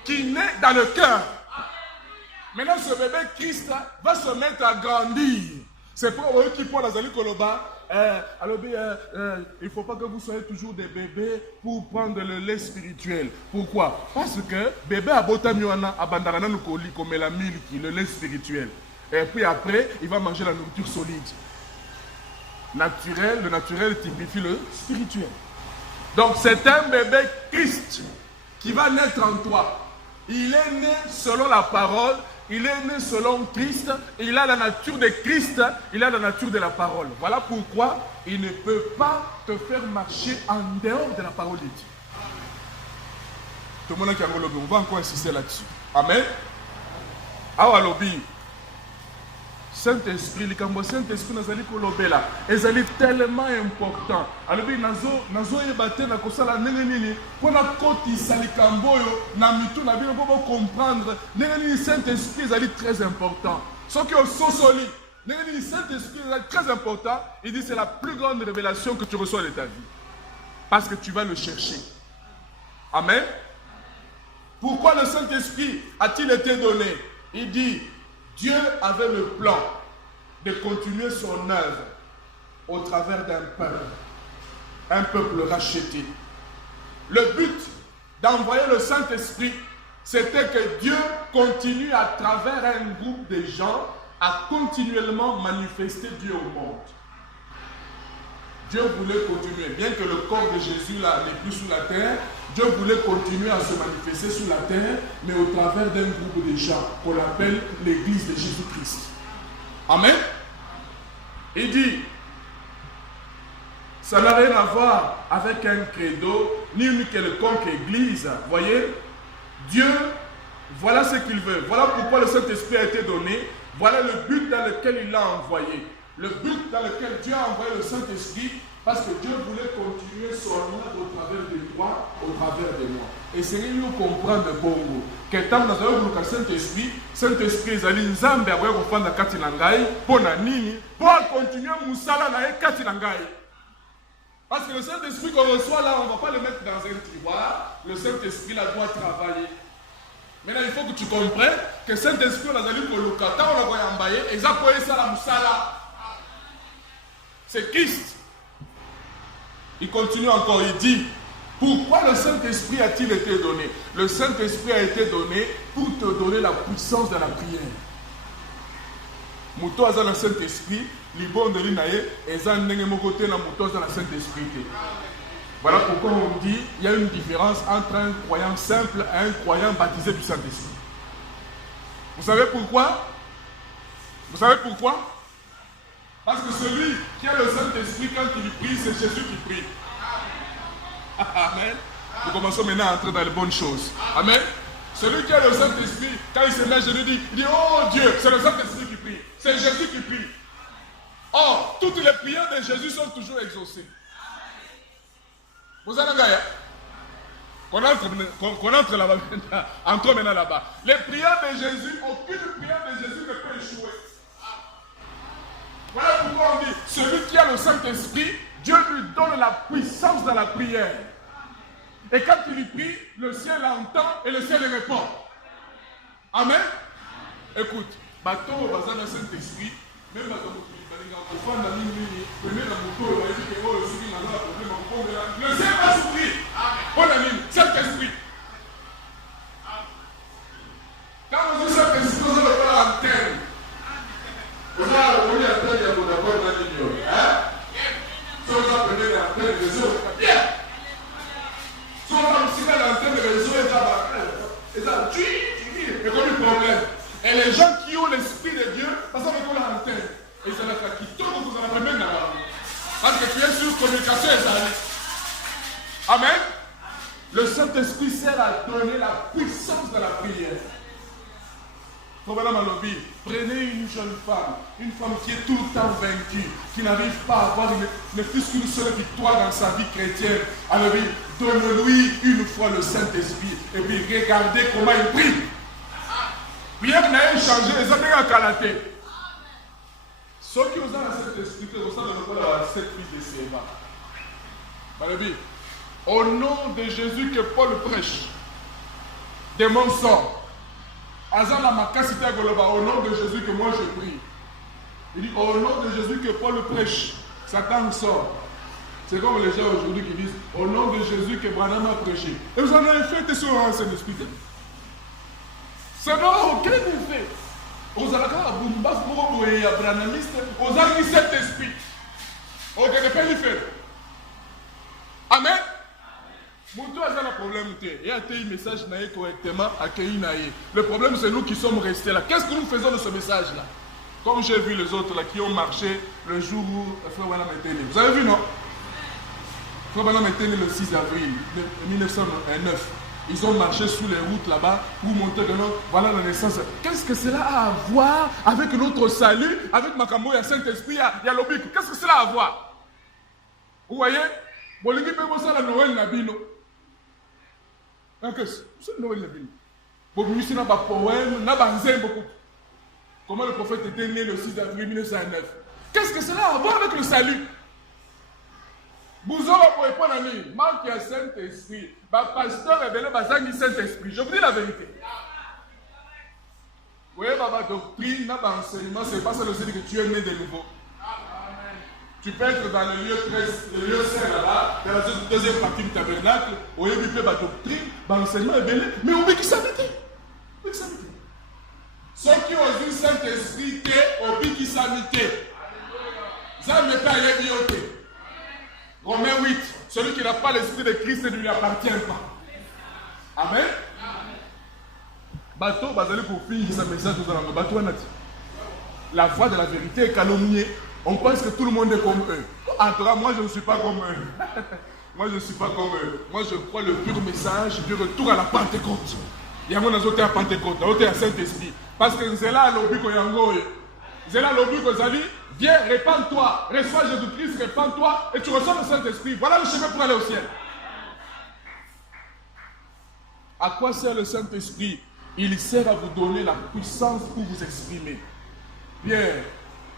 qui naît dans le cœur. Maintenant, ce bébé Christ va se mettre à grandir. C'est pour eux qui pour la Zali Koloba. Il ne faut pas que vous soyez toujours des bébés pour prendre le lait spirituel. Pourquoi? Parce que bébé a botamiwana abandarana nukoli comme la milki, le lait spirituel. Et puis après, il va manger la nourriture solide. Naturel, le naturel typifie le spirituel. Donc c'est un bébé Christ qui va naître en toi. Il est né selon la parole, il est né selon Christ, il a la nature de Christ, il a la nature de la parole. Voilà pourquoi il ne peut pas te faire marcher en dehors de la parole de Dieu. Tout le monde qui a un lobby, on va encore insister là-dessus. Amen. Awa lobby. Saint-Esprit, le cambo Saint-Esprit nazali kolobela, ezali tellement important. Alobi nazo ebate na kosala ndenge nini pona koti sali kamboyo na mitu na bino pour comprendre ndenge nini Saint-Esprit ezali très important. Soki ososoli ndenge nini Saint-Esprit ezali très important, il dit c'est la plus grande révélation que tu reçois de ta vie. Parce que tu vas le chercher. Amen. Pourquoi le Saint-Esprit a-t-il été donné? Il dit Dieu avait le plan de continuer son œuvre au travers un peuple racheté. Le but d'envoyer le Saint-Esprit, c'était que Dieu continue à travers un groupe de gens à continuellement manifester Dieu au monde. Dieu voulait continuer, bien que le corps de Jésus là n'est plus sous la terre, Dieu voulait continuer à se manifester sur la terre, mais au travers d'un groupe de gens qu'on appelle l'Église de Jésus-Christ. Amen. Il dit, ça n'a rien à voir avec un credo, ni une quelconque église. Voyez, Dieu, voilà ce qu'il veut. Voilà pourquoi le Saint-Esprit a été donné. Voilà le but dans lequel il l'a envoyé. Le but dans lequel Dieu a envoyé le Saint-Esprit, parce que Dieu voulait continuer son œuvre au travers de toi, au travers de moi. Et c'est lui qui comprend de bon. Que tant que nous avons Saint-Esprit, Saint-Esprit, Zali Nzambe, a voulu faire la kati nangai, pour nini, pour continuer Moussala na kati nangai. Parce que le Saint-Esprit qu'on reçoit là, on ne va pas le mettre dans un tiroir. Le Saint-Esprit là doit travailler. Maintenant, il faut que tu comprennes que Saint-Esprit, on a dit que le kata, on a voulu emballer, et ça peut être ça la Moussala. C'est Christ. Il continue encore, il dit, pourquoi le Saint-Esprit a-t-il été donné? Le Saint-Esprit a été donné pour te donner la puissance de la prière. Mouto a le Saint-Esprit, libon de l'inaye, et ça n'a pas côté la mouto dans le Saint-Esprit. Voilà pourquoi on dit il y a une différence entre un croyant simple et un croyant baptisé du Saint-Esprit. Vous savez pourquoi? Vous savez pourquoi? Parce que celui qui a le Saint-Esprit, quand il prie, c'est Jésus qui prie. Amen. Nous commençons maintenant à entrer dans les bonnes choses. Amen. Celui qui a le Saint-Esprit, quand il se met à genoux, il dit oh Dieu, c'est le Saint-Esprit qui prie. C'est Jésus qui prie. Or, toutes les prières de Jésus sont toujours exaucées. Vous en avez. Qu'on entre là-bas maintenant. Encore maintenant là-bas. Les prières de Jésus, aucune prière de Jésus ne peut échouer. Voilà pourquoi on dit, celui qui a le Saint-Esprit, Dieu lui donne la puissance dans la prière. Et quand il y prie, le ciel entend et le ciel répond. Amen. Écoute, bateau, bazar dans le Saint-Esprit, même bateau, le ciel va s'ouvrir. Bon ami, Saint-Esprit. Quand on dit Saint-Esprit, on ne pas l'antenne. On a l'antenne, il y a mon accord dans l'union. Si on a pris l'antenne, les autres, bien. Si on a aussi l'antenne, les autres, et ça, tu dis, mais comme un problème. Et les gens qui ont l'Esprit de Dieu, parce qu'on a l'antenne. Et ça va faire qui tombe, vous en avez même là-bas. Parce que tu es sur communication et ça allait. Amen. Le Saint-Esprit sert à donner la puissance de la prière. Prenez une jeune femme, une femme qui est tout le temps vaincue, qui n'arrive pas à avoir ne plus qu'une seule victoire dans sa vie chrétienne. Alors, donne-lui une fois le Saint-Esprit et puis regardez comment il prie. Rien n'a changé, les hommes ont calaté. Ceux qui ont dans cet esprit, ils ressemblent à cette fille de Séva. Au nom de Jésus que Paul prêche, démon sort. Azan la makasité à Goloba, au nom de Jésus que moi je prie. Il dit, au nom de Jésus que Paul prêche, Satan sort. C'est comme les gens aujourd'hui qui disent, au nom de Jésus que Branham a prêché. Et vous en avez fait sur un Saint-Esprit. Ça n'a aucun effet. Vous avez la boumba pour les branhamistes, vous avez mis cet esprit. On ne peut pas le faire. Amen. Moutou a un problème. Il y a un message correctement accueilli. Le problème, c'est nous qui sommes restés là. Qu'est-ce que nous faisons de ce message-là? Comme j'ai vu les autres là qui ont marché le jour où Frère Branham était né. Vous avez vu, non? Frère Branham était né le 6 avril 1909. Ils ont marché sous les routes là-bas pour montrer que non, voilà la naissance. Qu'est-ce que cela a à voir avec notre salut, avec Makambo, il y a Saint-Esprit, il y a l'Obico? Qu'est-ce que cela a à voir? Vous voyez? Bolingi peut voir ça la Noël Nabino. C'est Noël Nabino. Bolingi n'a pas poème, n'a pas beaucoup. Comment le prophète était né le 6 avril 1909? Qu'est-ce que cela a à voir avec le salut? Bouzola pour répondre à nous, manque un Saint-Esprit. Pasteur est venu à Saint-Esprit. Je vous dis la vérité. Vous voyez, ma doctrine, ma enseignement, c'est pas ça le Seigneur que tu es né de nouveau. Tu peux être dans le lieu 13, le lieu 5 là-bas, dans la deuxième partie du tabernacle, au lieu de ma doctrine, ma enseignement est belé, mais on veut qu'il s'habite. Ceux qui ont vu Saint-Esprit, on veut qu'il s'habite. Ça ne peut pas y être. Romains 8, celui qui n'a pas l'esprit de Christ ne lui appartient pas. Amen. Bateau, basé pour finir sa message aux alentours. Bateau, la voix de la vérité est calomniée. On pense que tout le monde est comme eux. En tout cas, moi je ne suis pas comme eux. Moi je ne suis pas comme eux. Moi je crois le pur message du retour à la Pentecôte. Il y a mon azote à Pentecôte, l'autre à Saint-Esprit. Parce que c'est là l'objet qu'on y a en c'est là l'objet qu'on a dit. Viens, répands-toi, reçois Jésus-Christ, répands-toi et tu reçois le Saint-Esprit. Voilà le chemin pour aller au ciel. À quoi sert le Saint-Esprit? Il sert à vous donner la puissance pour vous exprimer. Pierre,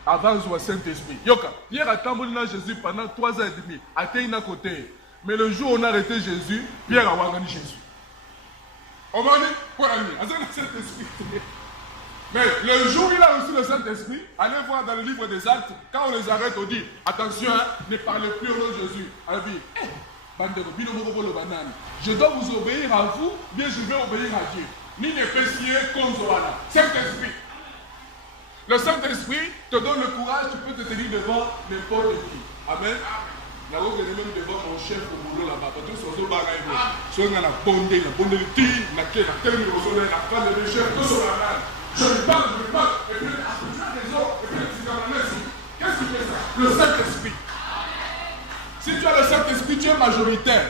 avance au Saint-Esprit. Yoka, Pierre a tambouré Jésus pendant 3 ans et demi. A été à côté. Mais le jour où on a arrêté Jésus, Pierre a ouagani Jésus. On m'a dit, pour aller, à Saint-Esprit. Mais le jour où il a reçu le Saint-Esprit, allez voir dans le livre des Actes, quand on les arrête, on dit, attention, hein, ne parlez plus au nom de Jésus. Alors il dit, je dois vous obéir à vous, bien je vais obéir à Dieu. Ni ne pessiez Konzobana. Saint-Esprit. Le Saint-Esprit te donne le courage, tu peux te tenir devant n'importe qui. Amen. La robe est même devant mon chef au boulot là-bas. Parce que c'est au bagaille. Soit on a la bonne, la tire, la telle, la fin de chef, tout sur la main. Je lui parle, et puis tu as raison, et puis tu as raison. Qu'est-ce qui fait ça? Le Saint-Esprit. Si tu as le Saint-Esprit, tu es majoritaire.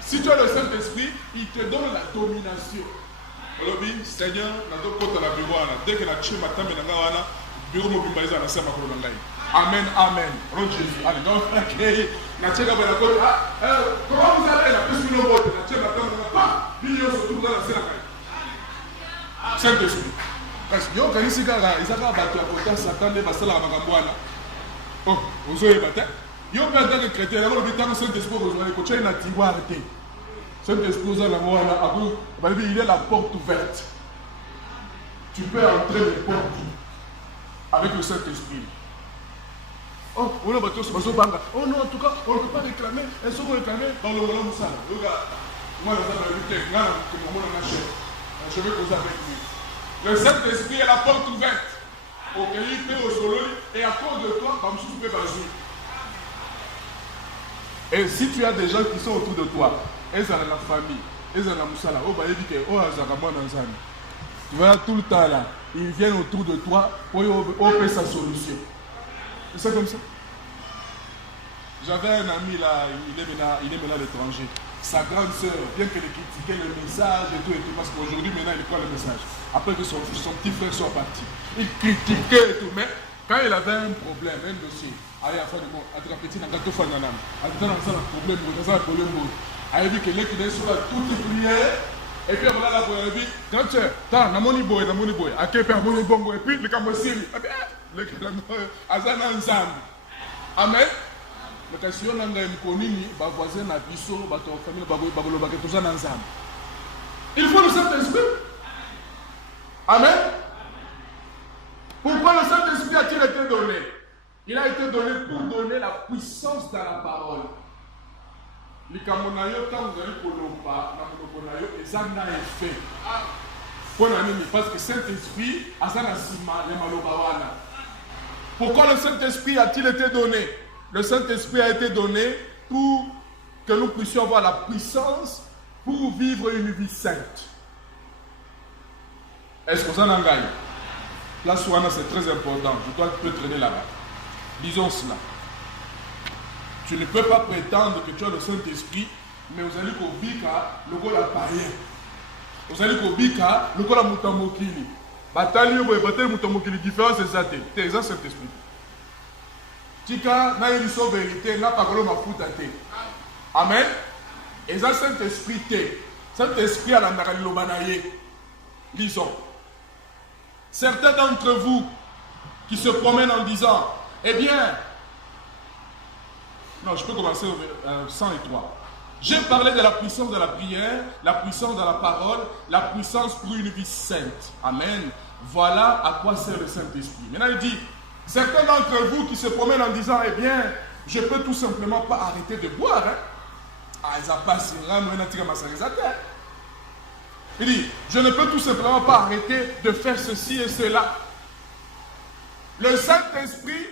Si tu as le Saint-Esprit, il te donne la domination. Alors, Seigneur, dès que la chie matin, bureau mobile, il y a un Amen, amen. Lord Jésus. Allez, donc, ok. Comment vous allez la plus de vote? Saint-Esprit. Parce que quand ils ont battu à côté, Satan n'est pas seul à Magambouana. Oh, vous avez battu. Ils ont battu les chrétiens. Alors, le temps Saint-Esprit, vous avez coaché une activité. Saint-Esprit, vous avez il y a la porte ouverte. Tu peux entrer n'importe où avec le Saint-Esprit. Oh, on a battu ce bateau banga. Oh non, en tout cas, on ne peut pas réclamer. Elles sont réclamées dans le Roland Moussa. Moi, je vais causer avec lui. Le Saint-Esprit est la porte ouverte. Au pays, au solo, et à cause de toi, comme si tu peux passer. Et si tu as des gens qui sont autour de toi, ils sont dans la famille, ils sont dans la Moussala, oh, bah, il dit que, oh, Azarama Nanzani. Tu vois, tout le temps là, ils viennent autour de toi pour offrir sa solution. C'est comme ça. J'avais un ami là, il est maintenant à l'étranger. Sa grande sœur, bien qu'elle ait critiqué le message et tout, parce qu'aujourd'hui maintenant il croit le message. Après que son petit frère soit parti. Il critiquait et tout, mais quand il avait un problème, un dossier, il a fait de bon, attrapé-t-il dans gâteau fananam. Il a dit problème, il a dit que les qui sont là, toutes les prières. Et puis voilà la voix, quand tu es, t'as namoni boy, à quel père mon bongo, et puis le camosiri. Le azana ensemble. Amen. Le question n'a pas connu, ma voisin a biso, ma famille, babolo baketoza ensemble. Il faut le Saint-Esprit. Amen. Pourquoi le Saint-Esprit a-t-il été donné? Il a été donné pour donner la puissance dans la parole. Les Kamonayo, quand vous allez kolomba, ils ont un effet. Parce que Saint-Esprit a ça la sima, les malobawana. Pourquoi le Saint-Esprit a-t-il été donné? Le Saint-Esprit a été donné pour que nous puissions avoir la puissance pour vivre une vie sainte. Est-ce que vous en avez? La soana, c'est très important. Je dois te traîner là-bas. Disons cela. Tu ne peux pas prétendre que tu as le Saint-Esprit, mais vous allez qu'au bika, le gola païen. Vous allez qu'au bika, le gola mutamokili. Bataille, vous avez mutamokili. Différence, c'est ça. Tu es exact Saint-Esprit. Tika, na une seule vérité, n'a pas ma fouta. Amen. Et ça, Saint-Esprit, Saint-Esprit à la Nakalilobanaye. Lisons. Certains d'entre vous qui se promènent en disant, eh bien, non, je peux commencer au 103. J'ai parlé de la puissance de la prière, la puissance de la parole, la puissance pour une vie sainte. Amen. Voilà à quoi sert le Saint-Esprit. Maintenant, il dit, certains d'entre vous qui se promènent en disant, eh bien, je ne peux tout simplement pas arrêter de boire. Hein? Ah, ils passent, il dit, je ne peux tout simplement pas arrêter de faire ceci et cela. Le Saint-Esprit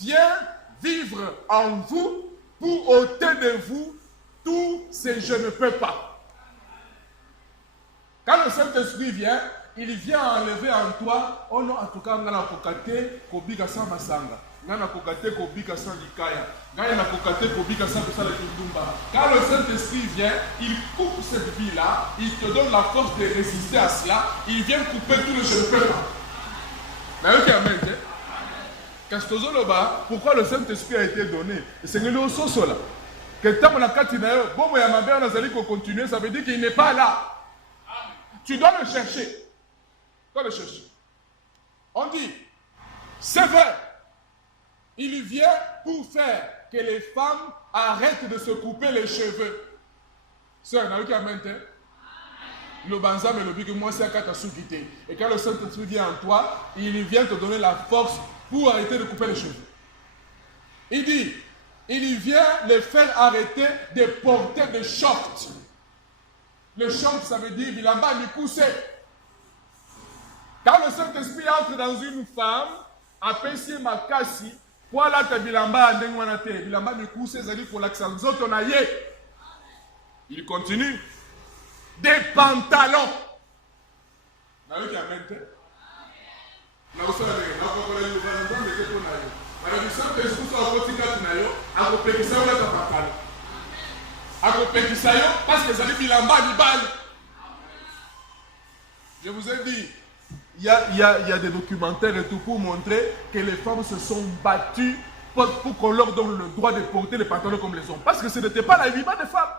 vient vivre en vous pour ôter de vous tous ces je ne peux pas. Quand le Saint-Esprit vient, il vient enlever en toi, oh non, en tout cas, on a kokate kobika sans masanga, on a kokate kobika sans likaya, on a kokate kobika sans la kindumba. Quand le Saint-Esprit vient, il coupe cette vie-là, il te donne la force de résister à cela, il vient couper tout le je ne peux pas. Mais ok, amen. Pourquoi le Saint-Esprit a été donné? C'est le Seigneur là. Que tant on a continué, bon, mais ma mère, on a continuer, ça veut dire qu'il n'est pas là. Tu dois le chercher. Tu dois le chercher. On dit, c'est vrai, il vient pour faire que les femmes arrêtent de se couper les cheveux. C'est un avis qui a maintenu. Le banza me le dit que moi c'est un catastrophe. Et quand le Saint-Esprit vient en toi, il vient te donner la force pour arrêter de couper les cheveux. Il dit, il vient les faire arrêter de porter des shorts. Le short, ça veut dire bilamba mi poussé. Quand le Saint-Esprit entre dans une femme, après si ma kasi, pour la ta bilamba andengwanate, bilamba mi poussé, ça dit pour l'accent zotonaye. Il continue. Des pantalons. N'a-t-il qu'à mettre? Je vous ai dit, il y a des documentaires et tout pour montrer que les femmes se sont battues pour qu'on leur donne le droit de porter les pantalons comme les hommes. Parce que ce n'était pas l'habillement des femmes.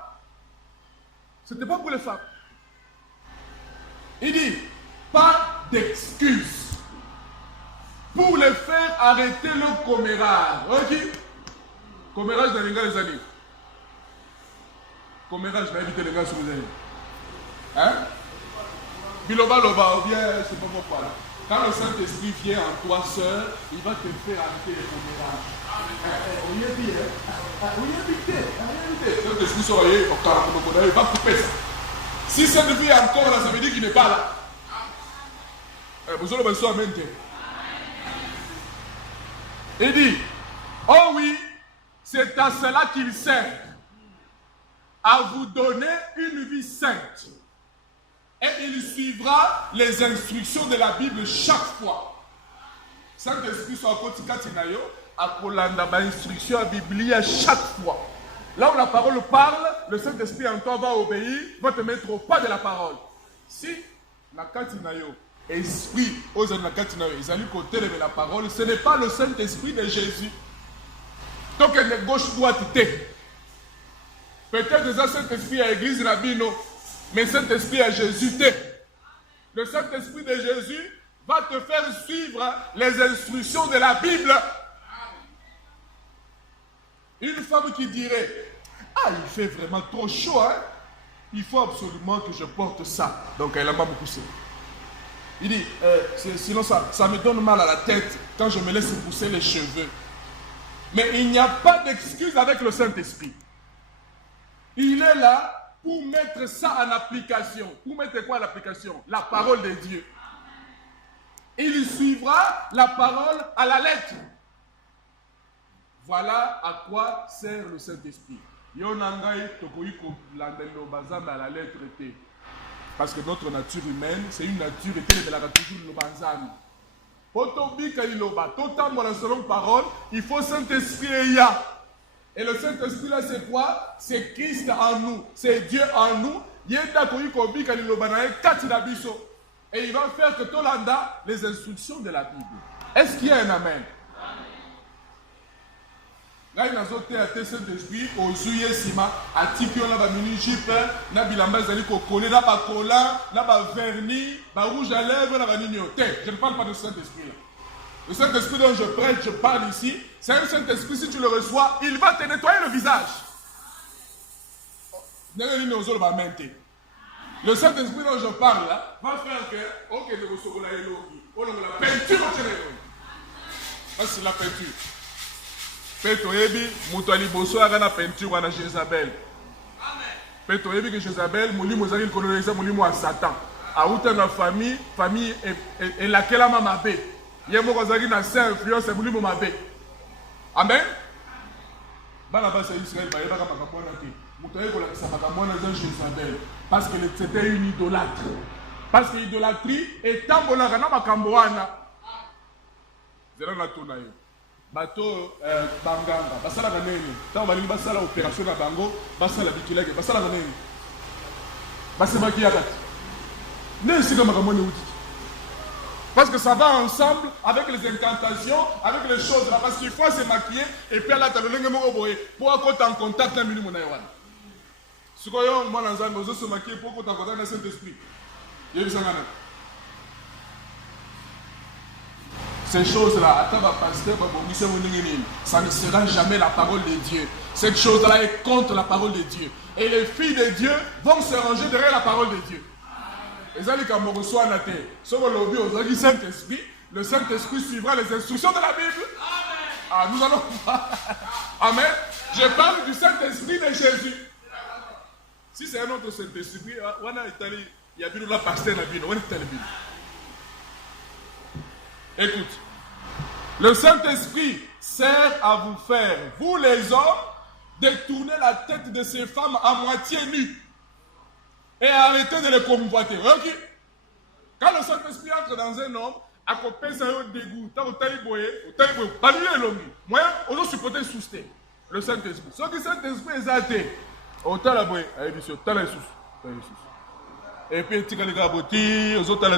Ce n'était pas pour les femmes. Il dit, pas d'excuses pour les faire arrêter le commérage. Ok? Commérage dans les gars les années. Commérage va éviter les gars sur les années. Hein? Biloba loba, ou bien, c'est pas pourquoi là. Quand le Saint-Esprit vient en toi seul, il va te faire arrêter les commérages. On y est dit, hein? On y est invité. Le Saint-Esprit sera il va couper ça. Si Saint-Esprit est encore là, ça veut dire qu'il n'est pas là. Vous allez me amen. Il dit, oh oui, c'est à cela qu'il sert, à vous donner une vie sainte. Et il suivra les instructions de la Bible chaque fois. Saint-Esprit soit côté Katinayo, à Kolanda, instruction à Bible à chaque fois. Là où la parole parle, le Saint-Esprit en toi va obéir, va te mettre au pas de la parole. Si la Katinayo, esprit, aux la Katinayo, ils allaient côté de la parole, ce n'est pas le Saint-Esprit de Jésus. Donc elle est gauche-droite. Peut-être que le Saint-Esprit à l'église de la Bible, mais Saint-Esprit à Jésus. Le Saint-Esprit de Jésus va te faire suivre les instructions de la Bible. Une femme qui dirait, ah, il fait vraiment trop chaud, hein? Il faut absolument que je porte ça. Donc elle a pas beaucoup poussé. Il dit, sinon ça me donne mal à la tête quand je me laisse pousser les cheveux. Mais il n'y a pas d'excuse avec le Saint-Esprit. Il est là pour mettre ça en application. Pour mettre quoi en application? La parole de Dieu. Il suivra la parole à la lettre. Voilà à quoi sert le Saint-Esprit. À la lettre T. Parce que notre nature humaine, c'est une nature et de la toujours le banzam. Selon parole, il faut Saint-Esprit et ya. Et le Saint-Esprit là, c'est quoi? C'est Christ en nous, c'est Dieu en nous. Et il va faire que Tolanda les instructions de la Bible. Est-ce qu'il y a un amen? Là, il a zoté à Saint-Esprit, aux yeux sima, à Tikion, là, mini-jupe, na bilamba, zali collé, na ba collant, na ba vernis, ba rouge à lèvres, na ba nignoté. Je ne parle pas de Saint-Esprit là. Le Saint-Esprit dont je prête, je parle ici, c'est un Saint-Esprit, si tu le reçois, il va te nettoyer le visage. Le Saint-Esprit dont je parle là, va faire que, ok, je vous sauve la peinture, c'est la peinture. Peto yebi, Moutali Bosso a la peinture à Jézabel. Peto yebi que Jézabel, Moulimo Zari, le Moulimo à Satan. A outa na famille et laquelle a mamabé. Yemo Zari na sa influence, Moulimo mabé. Amen. Balaba c'est Israël, Baïba Makamona qui. Moutali Kolakisa Makamona dans Jézabel. Parce que c'était une idolâtre. Parce que l'idolâtrie est tambolagana Makamboana. Zéro la tonayo. Bato banganga basala kaneni tant balingi basala opération na bango basala bikilake basala kaneni basema ki yakati ne sika makamoni uti parce que ça va ensemble avec les incantations avec les choses là parce qu'il faut se maquiller et puis là tu lenge moko boye pour être en contact na milimo na yawana sikoyo mwana nzambe ozo se maquiller pour être en contact na Saint-Esprit yebisangana. Ces choses-là, ça ne sera jamais la parole de Dieu. Cette chose-là est contre la parole de Dieu. Et les filles de Dieu vont se ranger derrière la parole de Dieu. Et ça, quand on reçoit la terre, Saint-Esprit, le Saint-Esprit suivra les instructions de la Bible. Ah, nous allons voir. Amen. Je parle du Saint-Esprit de Jésus. Si c'est un autre Saint-Esprit, il y a une pasteur dans la Bible. Écoute, le Saint-Esprit sert à vous faire, vous les hommes, de tourner la tête de ces femmes à moitié nues et arrêter de les convoiter. Ok? Quand le Saint-Esprit entre dans un homme, à côté de un dégoût, on doit supporter sous le Saint-Esprit. Ce que le Saint-Esprit est athée, on t'a la boue, Et puis, tu as les gars, aux autres,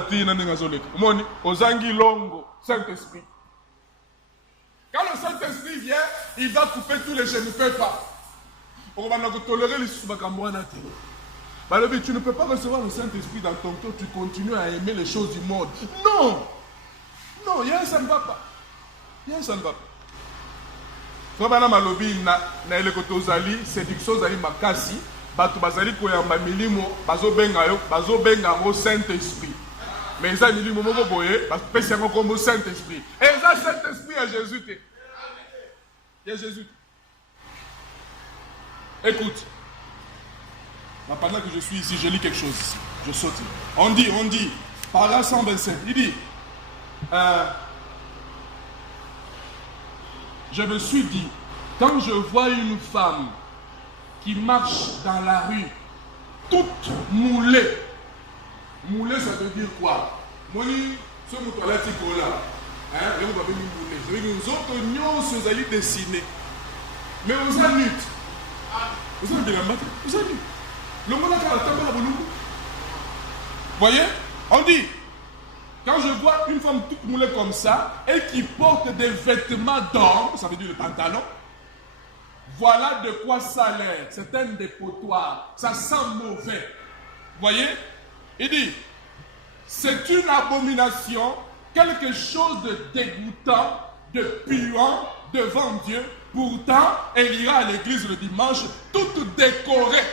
aux anguilles longues, Saint-Esprit. Quand le Saint-Esprit vient, il va couper tous les je ne peux pas. On va tolérer les sous-bagamouana. Tu ne peux pas recevoir le Saint-Esprit dans ton cœur, tu continues à aimer les choses du monde. Non! Non, ça ne va pas. Ça ne va pas. Frère Malobi, na elekoto ozali, séduction ozali makasi, bato bazali koyamba milimo, bazobenga mo Saint-Esprit. Mais ça milimo moko boye, bapesi yango kombo Saint-Esprit. Et ça Saint-Esprit à Jésus te. Il y a Jésus. Écoute. Pendant que je suis ici, je lis quelque chose ici. Je saute. On dit, par là 127, il dit, je me suis dit, quand je vois une femme qui marche dans la rue, toute moulée, moulée ça veut dire quoi? Moni, ce mot là, c'est là. Et on va venir moulée. Ça veut dire nous autres, nous sommes dessinés. Mais on a lutte. Vous avez la matin, vous avez lutte. Le monde a vous voyez, on dit, quand je vois une femme toute moulée comme ça, et qui porte des vêtements d'homme, ça veut dire le pantalon, voilà de quoi ça a l'air. C'est un dépotoir, ça sent mauvais. Vous voyez, il dit, c'est une abomination, quelque chose de dégoûtant, de puant devant Dieu. Pourtant, elle ira à l'église le dimanche, toute décorée.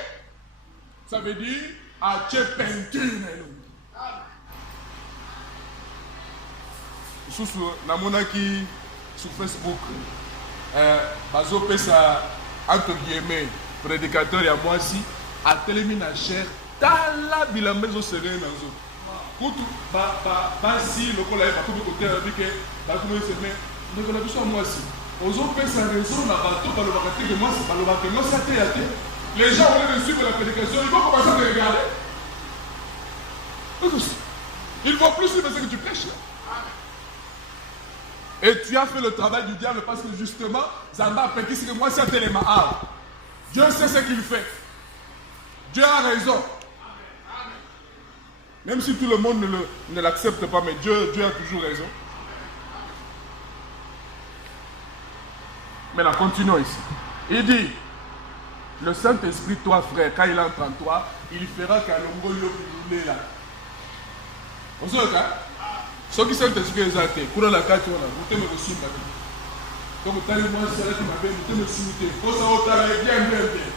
Ça veut dire, à Dieu peinture. Sur Facebook, Bazo Pesa, entre guillemets, prédicateur et à moi aussi, a tellement la chair, tala bilambezo serré dans zo. Quand si le collègue a tout côté avec que la commune se met, nous avons besoin moi aussi. Aux autres personnes raison, la bateau, par le bateau que moi, c'est pas le bateau, moi ça t'est. Les gens vont suivre la prédication, ils vont commencer à te regarder. Ils vont plus suivre ce que tu prêches. Et tu as fait le travail du diable parce que justement, Zamba a péché que moi c'est les mahal. Dieu sait ce qu'il fait. Dieu a raison. Même si tout le monde ne l'accepte pas, mais Dieu a toujours raison. Maintenant, continuons ici. Il dit, le Saint-Esprit, toi frère, quand il entre en toi, il fera qu'à l'ongolo il est là. Vous savez quoi? Ce qui Saint-Esprit est athée, pour la carte, vous te me reçu. Donc, vous allez voir, c'est là qui m'a fait, vous te me souhaitez. Pour ça, vous allez bien.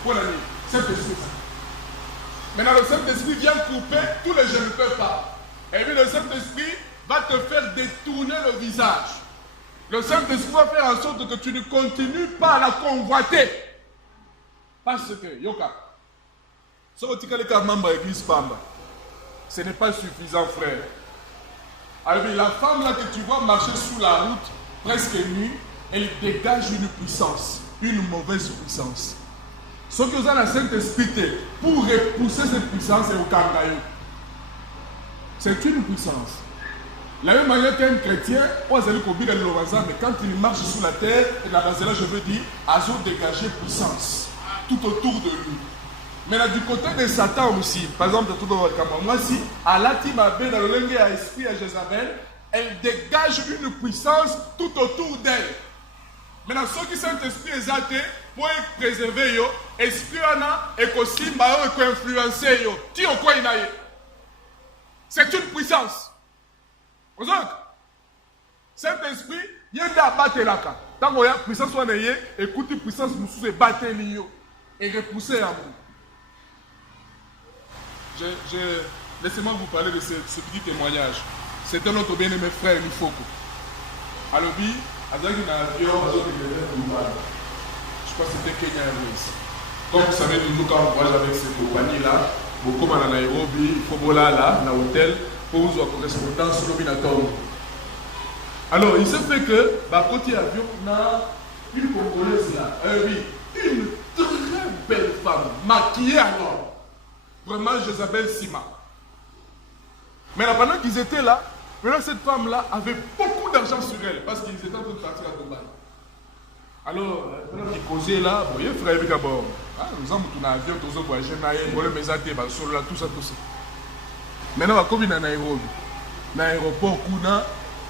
Pour l'année, Saint-Esprit. Maintenant, le Saint-Esprit vient couper tous les je ne peux pas. Et puis, le Saint-Esprit va te faire détourner le visage. Le Saint-Esprit va faire en sorte que tu ne continues pas à la convoiter. Parce que, Yoka, ce n'est pas suffisant, frère. Alors, la femme là que tu vois marcher sous la route, presque nue, elle dégage une puissance, une mauvaise puissance. Ce que vous avez la Saint-Esprit, pour repousser cette puissance, c'est au Kangayo. C'est une puissance. La même manière qu'un chrétien, mais quand il marche sur la terre, et la base là, je veux dire, Azo dégager puissance tout autour de lui. Mais là, du côté de Satan aussi, par exemple, tout dans le camp, moi aussi, à l'Atimabé, dans le lingue à esprit à Jézabel, elle dégage une puissance tout autour d'elle. Maintenant, ceux qui sont esprits exaltés, pour préserver yo, esprit ana, et qu'aussi, et influencer yo. Qui au quoi il a? C'est une puissance. Vous savez, cet esprit, il y a un battre là. Tant qu'il y a une puissance, écoutez, puissance, nous sommes battre et repousser à vous. Laissez-moi vous parler de ce petit témoignage. C'était notre bien-aimé frère Nifoko. À l'objet, je crois que c'était Kenya Airways. Comme vous savez, toujours quand on voyage avec cette compagnie-là, beaucoup à Nairobi, il faut là, dans l'hôtel, pour vous avoir correspondance sur l'obinatoire. Alors, il se fait que, côté avion, on a une Congolaise là, une très belle femme, maquillée alors. Vraiment, Jézabel Sima. Mais là, pendant qu'ils étaient là, maintenant cette femme-là avait beaucoup d'argent sur elle parce qu'ils étaient en train de partir à Dubaï. Alors, pendant qu'ils causaient là, vous voyez, frère, nous avons tout un avion, tous les voyageurs, tout ça. Maintenant, comme il est en Nairobi, dans l'aéroport,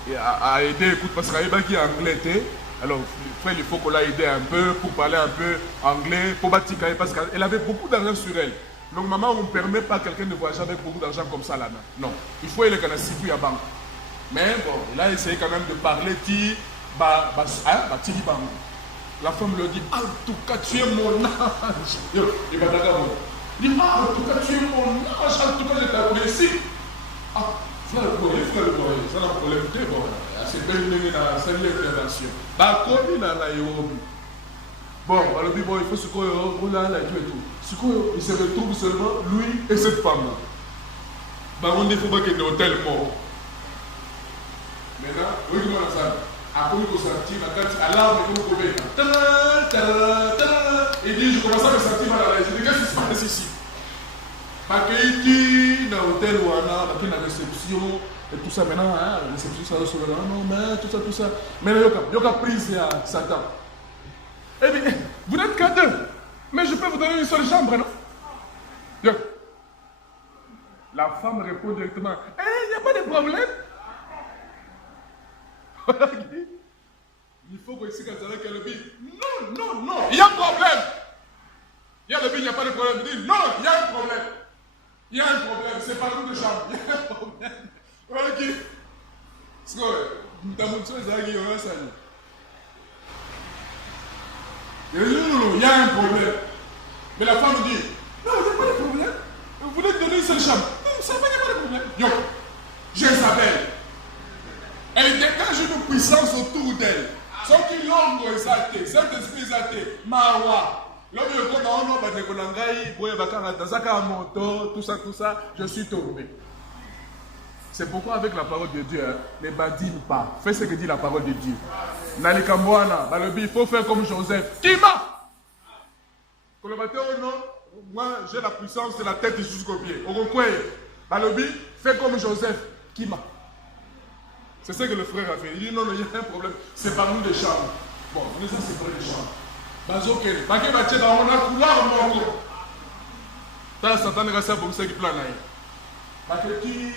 il a aidé, écoute, parce qu'il y a anglais. Alors, frère, il faut qu'on l'a aidé un peu pour parler un peu anglais, pour bâtir, parce qu'elle avait beaucoup d'argent sur elle. Donc, maman, on ne permet pas à quelqu'un de voyager avec beaucoup d'argent comme ça là-bas. Non. Il faut aller à la Sifu à banque. Mais bon, il a essayé quand même de parler, la femme lui dit, en tout cas, tu es mon ange. Il va d'accord. Il dit, en tout cas, tu es mon ange, en tout cas, je t'apprécie. Ah, frère, ça n'a pas problème. C'est bien une salle d'intervention. Bah, comme il a Nairobi. Bon, alors, il faut ce qu'on a là, tout. Il se retrouve seulement, lui et cette femme-là. Bah, on ne faut pas qu'il y ait un hôtel mort. Maintenant, oui, comment on a ça? Après, il faut sentir la carte, alarme, il faut trouver. Il dit, je commence à me sentir mal à l'aise. Je dis, qu'est-ce qui se passe ici? Parce qu'il dit, dans l'hôtel où on a, dans la réception, et tout ça, maintenant, la réception, ça reçoit, non, mais tout ça. Maintenant, il y a prise à Satan. Eh bien, vous n'êtes qu'à deux. Mais je peux vous donner une seule chambre, non? La femme répond directement, il n'y a pas de problème. Il faut que ici, quand le dit, non, il y a un problème. Il y a le il n'y a pas de problème. Il dit, non, il y a un problème. Il y a un problème, c'est pas nous de chambre. Il y a un problème. Ok. Parce que, dans mon truc, il y a un salut. Il dit, non, il y a un problème. Mais la femme dit, non, il n'y a pas de problème. Vous voulez donner une seule chambre? Non, ça va, il n'y a pas de problème. Yo, Jézabel. Elle dégage une puissance autour d'elle. Sauf qu'il l'ombre exalté, cet esprit exalté, Mawa. L'homme tout ça, je suis tombé. C'est pourquoi avec la parole de Dieu, ne badine pas. Fais ce que dit la parole de Dieu. Il faut faire comme Joseph. Qui m'a? Moi, j'ai la puissance de la tête jusqu'au pied. Fais comme Joseph. Qui m'a? C'est ce que le frère a fait. Il dit non, il y a un problème. C'est pas nous des chambres. Bon, on est ça, c'est pas des chambres. Bazokele. Baké baché dans on a couloir mongo. T'as Satan est resté pour ça qui plan là. Baké qui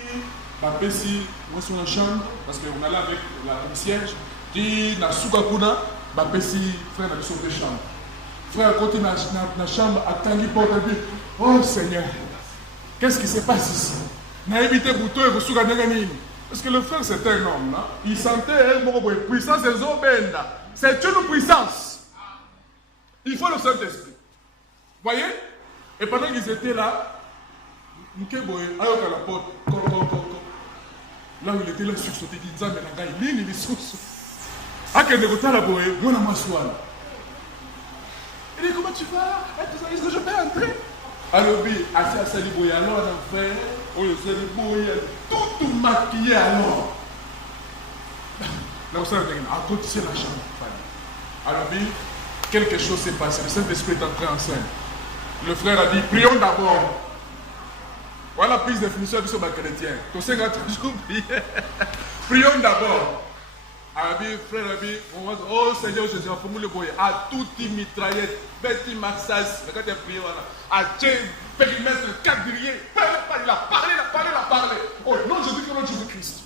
bapesi on est sur la chambre parce qu'on allait avec la concierge. Qui na soukakuna bapesi frère na sur des chambres. Frère côté na chambre attendit pour lui. Oh Seigneur. Qu'est-ce qui se passe ici? Na évité bouton et vous soukadengani. Parce que le frère c'est un homme, là. Il sentait une puissance des obenda. C'est une puissance. Il faut le Saint-Esprit. Voyez? Et pendant qu'ils étaient là, alors qu'à la porte, là où il était là, sur ce petit Nzambe, il est sous. Ah, qu'il est là, moi, je m'assois. Il dit, comment tu vas? Est-ce que je peux entrer? Alors, oui, assez à Saliboy, alors, en fait, on le Saliboy, tout maquillé alors. Là, vous savez, à côté, c'est la chambre. Alors, oui, quelque chose s'est passé. Le Saint-Esprit est entré en scène. Le frère a dit, prions d'abord. Voilà la prise de définition de ce chrétien. Tous ces gars toujours prier. Prions d'abord. Arabi, frère Arabi, oh Seigneur Jésus, il faut nous le voir. À tout mitraillette, petit massage, quand tu as prié, voilà. À tiens, périmètre, quadrillé, il a parlé. Oh non, Jésus, que non, Jésus-Christ.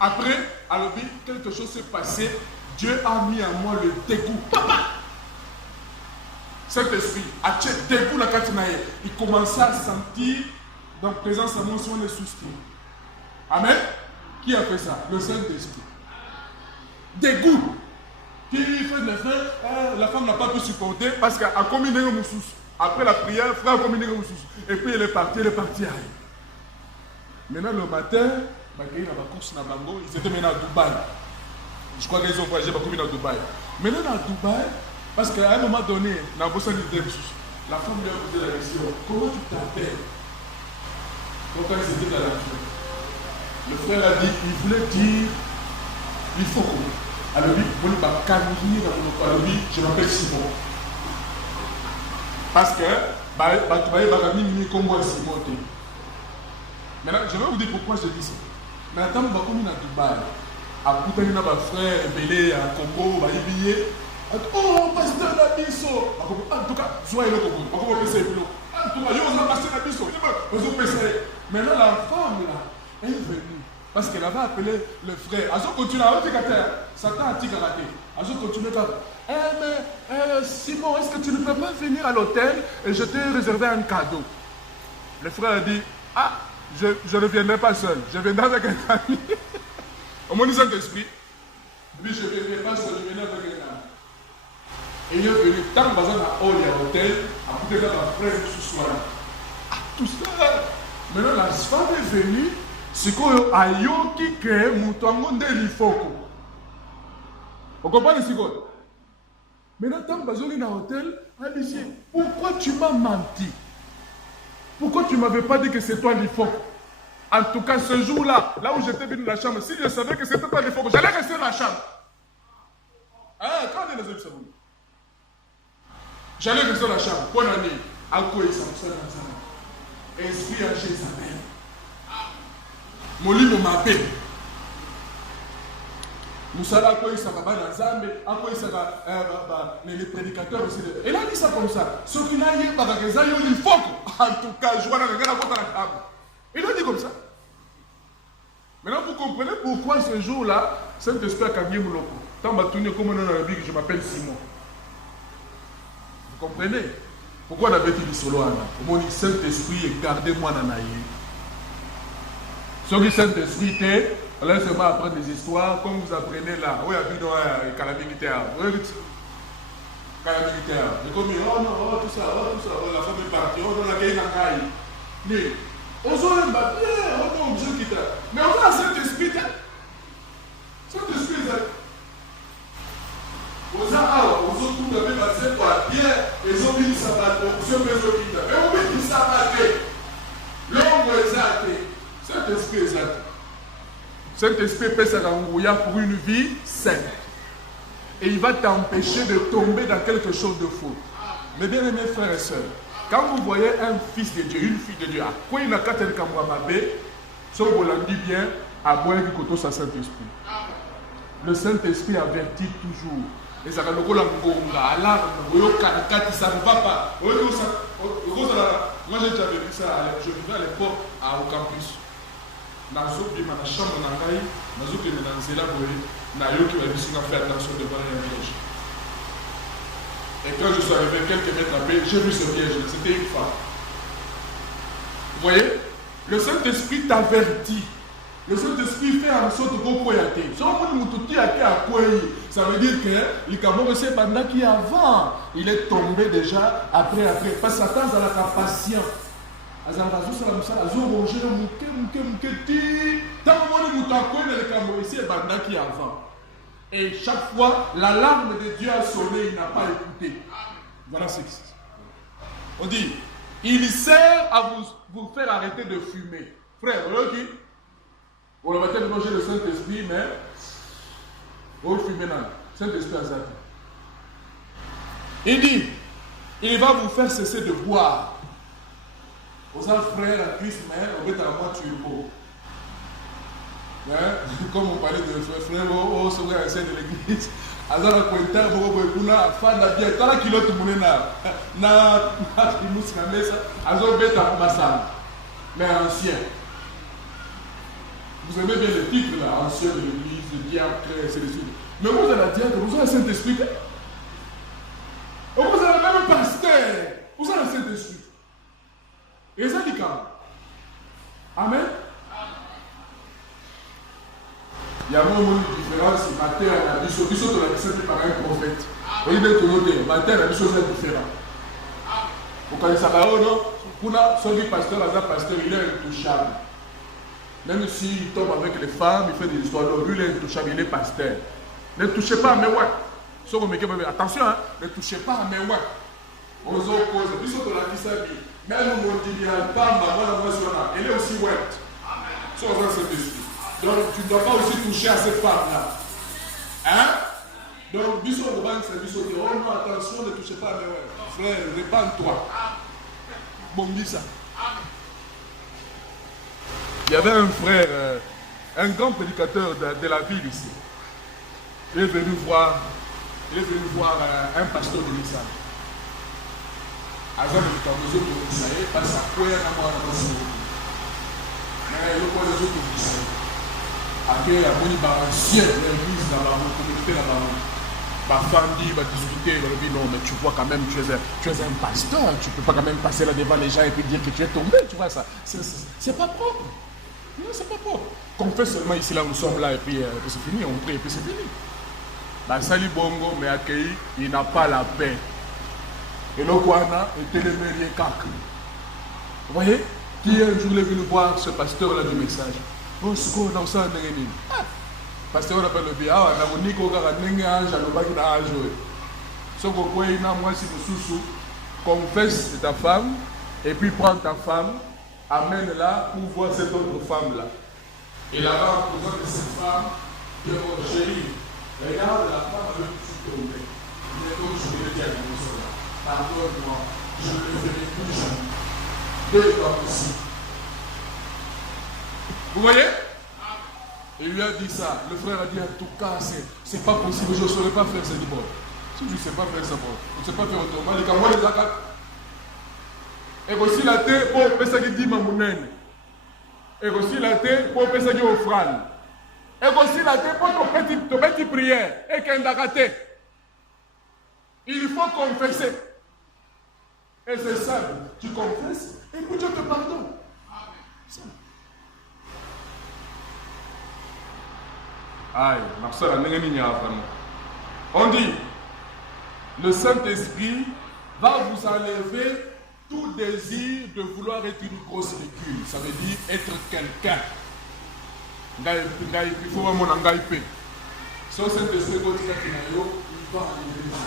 Après, Arabi, quelque chose s'est passé. Dieu a mis en moi le dégoût. Papa! Cet esprit, a tué dégoût la katinaye. Il commençait à sentir dans la présence de mon son les soucis. Amen. Qui a fait ça? Le Saint-Esprit. Dégoût. Qui fait le frère, la femme n'a pas pu supporter parce qu'elle a combiné le moussous. Après la prière, le frère a combiné le moussous. Et puis elle est partie. Maintenant le matin, ils étaient maintenant à Dubaï. Je crois qu'ils ont voyagé beaucoup à Dubaï. Maintenant à Dubaï, parce qu'à un moment donné, la femme lui a posé la question, comment tu t'appelles? Donc quand ils étaient dans la vie, le frère a dit, il voulait dire, il faut comment? Alors lui, je m'appelle Simon. Parce que, maintenant, je vais vous dire pourquoi je dis ça. Maintenant, on va comme à Dubaï. À Koutani, on a un frère belé à Congo, à Ibiye. Oh, pasteur Nabiso. En tout cas, soyez le Congo. En tout cas, je vais passer Nabiso. Maintenant, la femme là, elle est venue. Parce qu'elle avait appelé le frère. Elle a continué à dire Satan a dit karaté. Elle a continué à dire Simon, est-ce que tu ne peux pas venir à l'hôtel et je t'ai réservé un cadeau? Le frère a dit ah, je ne viendrai pas seul, je viendrai avec un ami. Au moins, Saint-Esprit. Lui, je ne viendrai pas seul, je viendrai avec un ami. Et il est venu, tant que bazar à l'hôtel, à côté de la frère ce soir-là. Ah, tout ça. Maintenant, la femme est venue. Sikoyo ayoki ke mutango ndeli foko. Vous comprenez Sikoyo? Maintenant, tant que bazoli na hôtel, elle dit pourquoi tu m'as menti? Pourquoi tu ne m'avais pas dit que c'est toi l'ifoko? En tout cas, ce jour-là, là où j'étais venu dans la chambre, si je savais que c'était toi l'ifoko, j'allais rester dans la chambre. Ah, quand on est dans une chambre, j'allais rester dans la chambre. Bonne année. À quoi il s'en sort dans sa esprit a chez sa mère. Molino m'appelle. Moussala a quoi il s'en va dans Zambé, à quoi il s'en va les prédicateurs aussi. Et là, il dit ça comme ça. Ce qui n'a rien pas que ça, il faut. En tout cas, je vois dans le gars à la table. Il a dit comme ça. Maintenant, vous comprenez pourquoi ce jour-là, Saint-Esprit a cambié mon loco. Tant que je comme on a dans la Bible, je m'appelle Simon. Vous comprenez? Pourquoi on avait dit solo Anna? Comment dit Saint-Esprit et gardez-moi dans la vie. Ce qui Saint-Esprit est, laissez-moi apprendre des histoires comme vous apprenez là. Oui, il y a vu dans le calamité. Calamité. Et comme oh non, oh tout ça, la femme est partie, oh non, la gueule n'a pas eu. Mais, on s'en est battu, oh non, Dieu qui t'a. Mais on a Saint-Esprit. Saint-Esprit, on a tout d'abord passé par Pierre, et ils ont mis ça battre, ils ont mis ça battre. Mais on met ça battre. L'homme est exact. Saint-Esprit est exact. Saint-Esprit peut s'arranger pour une vie sainte. Et il va t'empêcher de tomber dans quelque chose de faux. Mes bien-aimés frères et sœurs, quand vous voyez un fils de Dieu, une fille de Dieu, à quoi il n'a qu'à tel qu'Amouamabé, si vous l'en dit bien, à moi qui côté sa Saint-Esprit. Le Saint-Esprit avertit toujours. Les Akaloko la Ngonga, alarme, ça ne va pas. Moi j'ai déjà vécu ça, je vivais à l'époque au campus. Nazo qui m'a chambre na ngai, nazo qui m'a nzela boye, na yo qui m'a dit qu'on fait attention devant un piège. Et quand je suis arrivé quelques mètres après, j'ai vu ce piège, c'était une femme. Vous voyez, le Saint-Esprit t'avertit. Le Saint-Esprit fait en sorte qu'on peut y aller. Ça veut dire que le Cameroun c'est pendant qui avant, il est tombé déjà après. Parce que Satan a la capacité. Et chaque fois, l'alarme de Dieu a sonné, il n'a pas écouté. Voilà ce qui se dit. On dit, il sert à vous faire arrêter de fumer. Frère, vous voyez qui? On va peut-être manger le Saint-Esprit, mais vous fumez là. Saint-Esprit a zappé. Il dit, il va vous faire cesser de boire. Aux frères à Christ, mais on va être à moi turbo. Comme on parlait de frère, oh, c'est vrai, c'est de l'église. Alors, on peut être à fin de bien. Tant qu'il y a tout le monde mais ancien. Vous aimez bien le titre là, ancien de l'église, le diable, c'est le suite. Mais vous allez dire que vous avez le Saint-Esprit. Vous avez même un pasteur. Vous avez le Saint-Esprit. Et ça dit quand? Amen. Il y a une différence. Matin, on a dit sur la descente par un prophète. Vous voyez, tout le monde, matin, on a dit choses différentes. Vous connaissez ça, non? Pour celui pasteur, il est intouchable. Même s'il tombe avec les femmes, il fait des histoires. Lui, il est intouchable, il est pasteur. Ne touchez pas à mes ouacs. Attention, hein, ne touchez pas à mes ouacs. On se oppose. Puis sur la vie, même mon dignal, elle est aussi ouette. Donc, tu ne dois pas aussi toucher à cette femme-là. Hein? Donc, bisous au banc, c'est bisous. Oh non, attention, ne touchez pas à mes ouacs. Frère, répands-toi. Bon, dis ça. Il y avait un frère, un grand prédicateur de la ville ici. Il est venu voir un pasteur de l'Issa. Mais le point des autres lycées. Après, il y a un ancien l'église dans la communauté là-bas. Ma femme dit, va discuter, va dire non, mais tu vois quand même, tu es un pasteur, tu ne peux pas quand même passer là devant les gens et puis dire que tu es tombé, tu vois ça. C'est pas propre. Non, c'est pas propre. Qu'on fait seulement ici, là, nous sommes là et puis c'est fini, on prie et puis c'est fini. Bah, Sali Bongo, mais accueilli, il n'a pas la paix. Et le Kwana était le meilleur cac. Vous voyez? Qui un jour est venu voir ce pasteur-là du message? Oh, ce qu'on a aussi un dernier. Pasteur on appelle le bien, on a un nico car un n'engage à l'obagi à jouer. Ce qu'on voit, il y a moi si nous sous confesse ta femme et puis prends ta femme, amène-la pour voir cette autre femme-là. Et là-bas, en présence de cette femme, dit oh chérie, regarde la femme avec qui tu es tombé. Il est comme je vais le dire à la maison là. Pardonne-moi, je ne le ferai plus jamais. Deux fois aussi. Vous voyez? Il lui a dit ça. Le frère a dit en tout cas, c'est pas possible, je ne saurais pas faire ça. Il dit bon, si je ne sais pas faire ça, je ne sais pas faire autrement. Il dit quand moi les accords. Et aussi la terre pour penser qu'il dit mamounen. Et aussi la terre pour penser qu'il offrande. Et aussi la terre pour ton petit prière. Et qu'il a raté. Il faut confesser. Et c'est ça. Tu confesses et puis Dieu te pardonne. Aïe, on dit, le Saint-Esprit va vous enlever tout désir de vouloir être une grosse ridicule. Ça veut dire être quelqu'un. Il faut vraiment en gagner. Si le Saint-Esprit il va à l'église.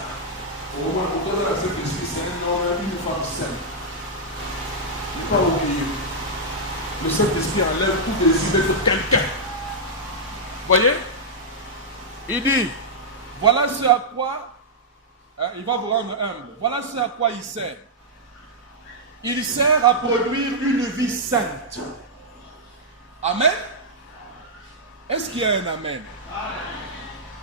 Au moins, pour le Saint-Esprit, c'est un homme, une femme saine. Il ne faut pas oublier. Le Saint-Esprit enlève tout désir d'être quelqu'un. Vous voyez? Il dit, voilà ce à quoi, il va vous rendre humble, voilà ce à quoi il sert. Il sert à produire une vie sainte. Amen? Est-ce qu'il y a un amen?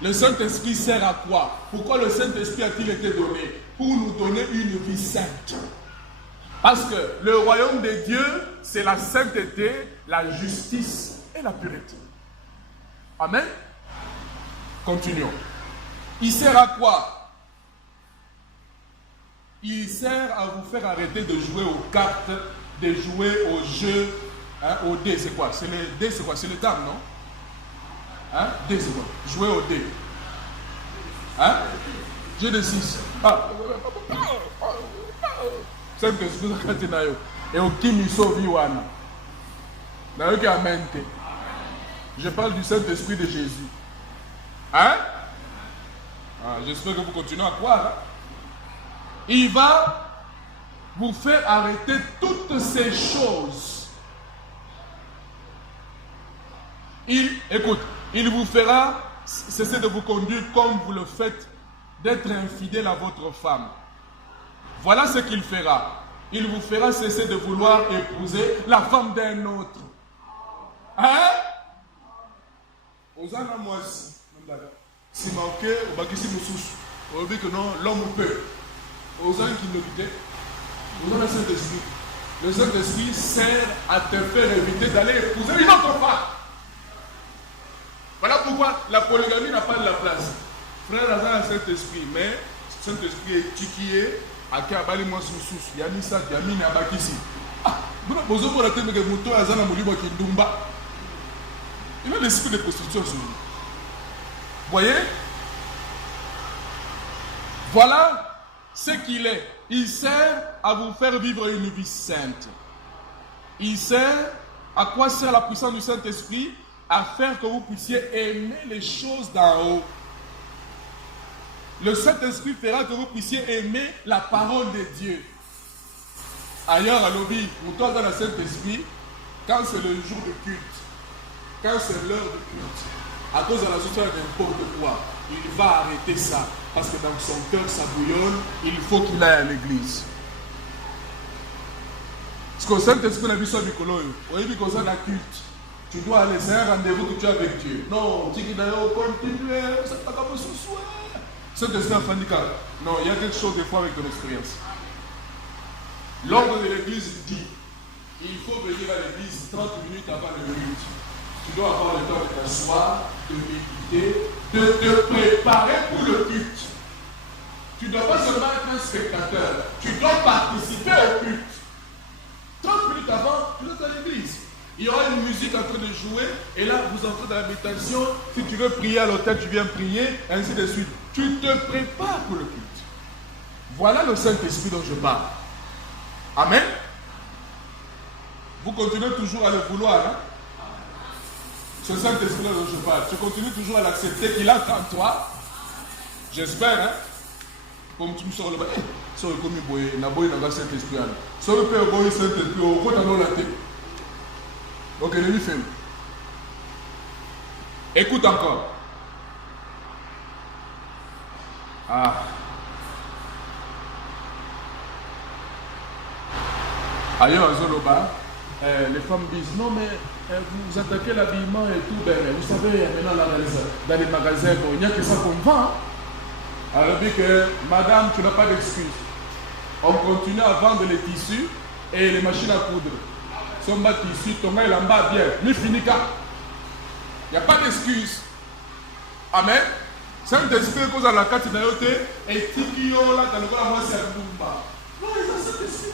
Le Saint-Esprit sert à quoi? Pourquoi le Saint-Esprit a-t-il été donné? Pour nous donner une vie sainte. Parce que le royaume de Dieu, c'est la sainteté, la justice et la pureté. Amen. Continuons. Il sert à quoi? Il sert à vous faire arrêter de jouer aux cartes, de jouer aux jeux, aux dés. C'est quoi? C'est les dés, c'est quoi? C'est les dames, non? Hein? Dés, c'est quoi? Jouer aux dés. Hein? Jeu de 6. Ah. Et au Kimiso Viwana. Je parle du Saint-Esprit de Jésus. Hein? J'espère que vous continuez à croire. Hein? Il va vous faire arrêter toutes ces choses. Écoute, il vous fera cesser de vous conduire comme vous le faites, d'être infidèle à votre femme. Voilà ce qu'il fera. Il vous fera cesser de vouloir épouser la femme d'un autre. Hein? Osana moi aussi. Si manqué, au bakisi moussous. On dit que non, l'homme peut. Osana qui nous dit. Osana Saint-Esprit. Le Saint-Esprit sert à te faire éviter d'aller épouser une autre femme. Voilà pourquoi la polygamie n'a pas de la place. Frère Azan a Saint-Esprit, mais Saint-Esprit est tiquié. Aka abali moi sous Yamisa, Yamina Bakisi. Ah, vous n'avez pas besoin de la tête de Azana Mouliba qui Ndumba. Il a l'esprit de prostitution sur lui. Vous voyez? Voilà ce qu'il est. Il sert à vous faire vivre une vie sainte. Il sert, à quoi sert la puissance du Saint-Esprit? À faire que vous puissiez aimer les choses d'en haut. Le Saint-Esprit fera que vous puissiez aimer la parole de Dieu. Ailleurs à l'objet, nous dans le Saint-Esprit, quand c'est le jour de culte, quand c'est l'heure de culte, à cause de la situation n'importe quoi, il va arrêter ça. Parce que dans son cœur, ça bouillonne, il faut qu'il aille à l'église. Parce que le Saint-Esprit n'a vu ça du coloyo. On dit que ça la culte. Tu dois aller, c'est un rendez-vous que tu as avec Dieu. Non, tu dis d'ailleurs, continuez, ça pas comme ce soir. Saint-Esprit a fait non, il y a quelque chose des fois avec ton expérience. L'ordre de l'église dit, il faut venir à l'église 30 minutes avant le culte. Tu dois avoir le temps de t'asseoir, de méditer, de te préparer pour le culte. Tu ne dois pas seulement être un spectateur, tu dois participer au culte. 30 minutes avant, tu dois être à l'église. Il y aura une musique en train de jouer, et là, vous entrez dans la méditation. Si tu veux prier à l'autel, tu viens prier, et ainsi de suite. Tu te prépares pour le culte. Voilà le Saint-Esprit dont je parle. Amen. Vous continuez toujours à le vouloir, hein? Ce Saint-Esprit dont je parle. Tu continues toujours à l'accepter, qu'il entre en toi. J'espère, hein? Comme tu me sors le bas, sors le commis boy, n'a boy n'a pas Saint-Esprit. Sors le père boy Saint-Esprit, au côté dans la tête. Ok, le lui fait. Écoute encore. Ah. Ailleurs à Zoloba, les femmes disent non mais vous attaquez l'habillement et tout, ben, vous savez maintenant là, dans les magasins, bon, il n'y a que ça qu'on vend. Alors dit que madame, tu n'as pas d'excuse. On continue à vendre les tissus et les machines à coudre. Son bas tissu, ton gars il en bas bien, ni fini car. Il n'y a pas d'excuse. Amen. Saint-Esprit cause à la carte d'ayoté et tikio là dans le corps moi c'est un boumba. Non, ils ont Saint-Esprit.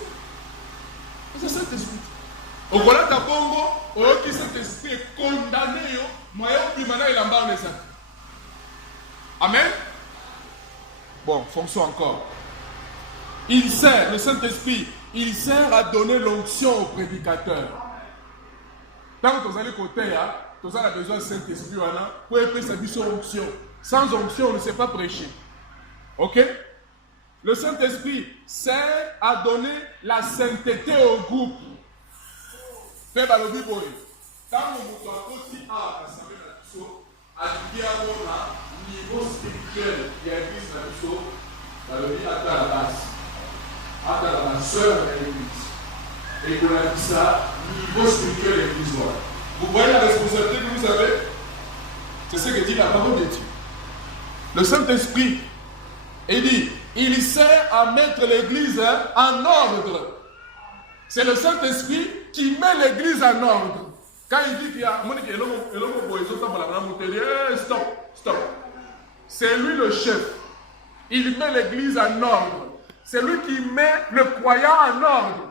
C'est Saint-Esprit. Au voilà ta bongo, au qui Saint-Esprit est condamné, moi puis maintenant il en bas on est ça. Amen. Bon, fonction encore. Il sert, le Saint-Esprit, il sert à donner l'onction au prédicateur. Tant que vous allez côté, vous avez besoin de Saint-Esprit, pour écrire sa mission onction. Sans onction, on ne sait pas prêcher. Ok? Le Saint-Esprit sert à donner la sainteté au groupe. Fais balobi boy. Tant que vous avez aussi à l'Assemblée nationale, à niveau spirituel, il y a l'église nationale, balobi à la base. À la sœur de l'église. Et qu'on a dit ça, niveau spirituel de l'église. Vous voyez la responsabilité que vous avez? C'est ce que dit la parole de Dieu. Le Saint-Esprit, il dit, il sert à mettre l'église en ordre. C'est le Saint-Esprit qui met l'église en ordre. Quand il dit qu'il y a stop. C'est lui le chef. Il met l'église en ordre. C'est lui qui met le croyant en ordre.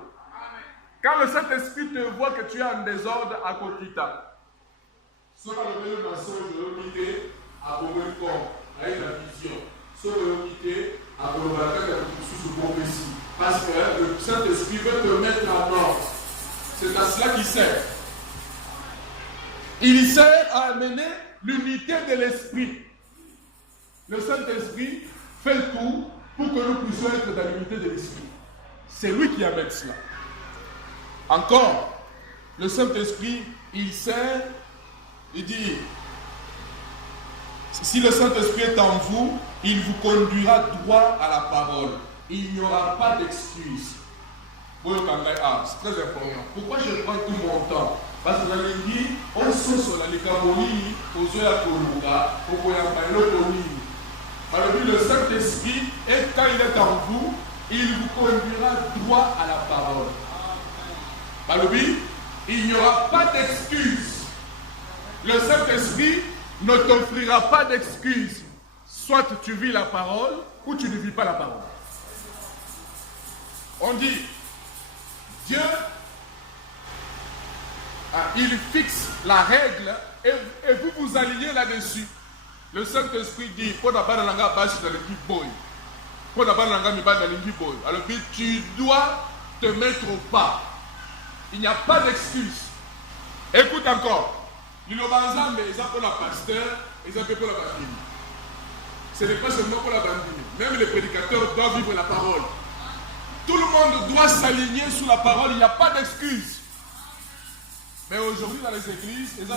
Quand le Saint-Esprit te voit que tu es en désordre à Kokita, soit le mensonge à avec la vision, soit le à prophétie. Parce que le Saint-Esprit veut te mettre en ordre. C'est à cela qu'il sert. Il sert à amener l'unité de l'esprit. Le Saint-Esprit fait tout pour que nous puissions être dans l'unité de l'esprit. C'est lui qui amène cela. Encore, le Saint-Esprit, il sert, il dit, si le Saint-Esprit est en vous, il vous conduira droit à la parole. Il n'y aura pas d'excuses. C'est très important. Pourquoi je prends tout mon temps? Parce que dans l'église, on se sur la Likamoni, aux yeux à Koluga, au Koyambaïlo. Alors le Saint-Esprit, et quand il est en vous, il vous conduira droit à la parole. Alors il n'y aura pas d'excuses. Le Saint-Esprit ne t'offrira pas d'excuses. Soit tu vis la parole, ou tu ne vis pas la parole. On dit, Dieu, il fixe la règle et vous vous alignez là-dessus. Le Saint-Esprit dit, alors tu dois te mettre au pas. Il n'y a pas d'excuse. Écoute encore. Pour la pasteur, et ça peut pour la bambine. Ce n'est pas seulement pour la bambine. Même les prédicateurs doivent vivre la parole. Tout le monde doit s'aligner sous la parole. Il n'y a pas d'excuse. Mais aujourd'hui, dans les églises, il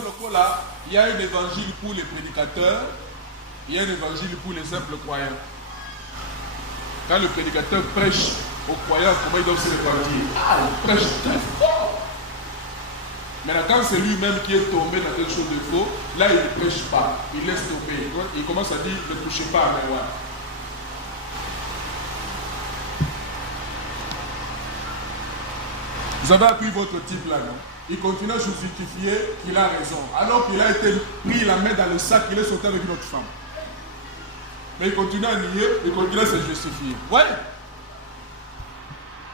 y a un évangile pour les prédicateurs, il y a un évangile pour les simples croyants. Quand le prédicateur prêche aux croyants, comment ils doivent se répartir? Il prêche très fort. Maintenant, quand c'est lui-même qui est tombé dans quelque chose de faux, là, il ne prêche pas. Il laisse tomber. Il commence à dire, ne touchez pas à moi. Vous avez appris votre type là, non? Il continue à justifier qu'il a raison. Alors qu'il a été pris la main dans le sac, il est sorti avec une autre femme. Mais il continue à nier, il continue à se justifier. Ouais.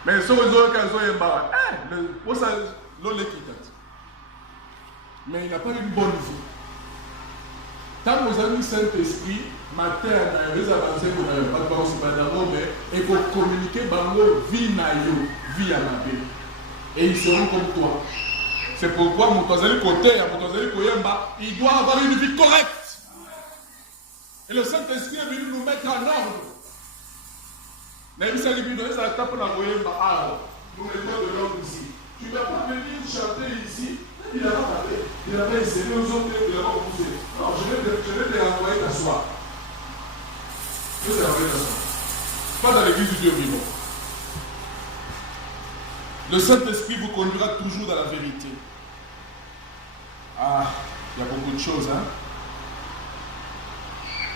Mais ce réseau qu'elles ont embarrassé, mais il n'a pas une bonne vie. Tant que vous avez le Saint-Esprit, matin, vous avancez pour ne pas et pour communiquer vie vie à ma vie. Et ils seront comme toi. C'est pourquoi mon côté, il doit avoir une vie correcte. Et le Saint-Esprit est venu nous mettre en ordre. Nous mettons de l'ordre ici. Tu ne vas pas venir chanter ici. Il n'a pas parlé. Il n'a pas essayé aux autres, il n'a pas poussé. Non, je vais te renvoyer t'asseoir. Je vais te renvoyer t'asseoir. Pas dans l'église du Dieu vivant. Le Saint-Esprit vous conduira toujours dans la vérité. Ah, il y a beaucoup de choses, hein.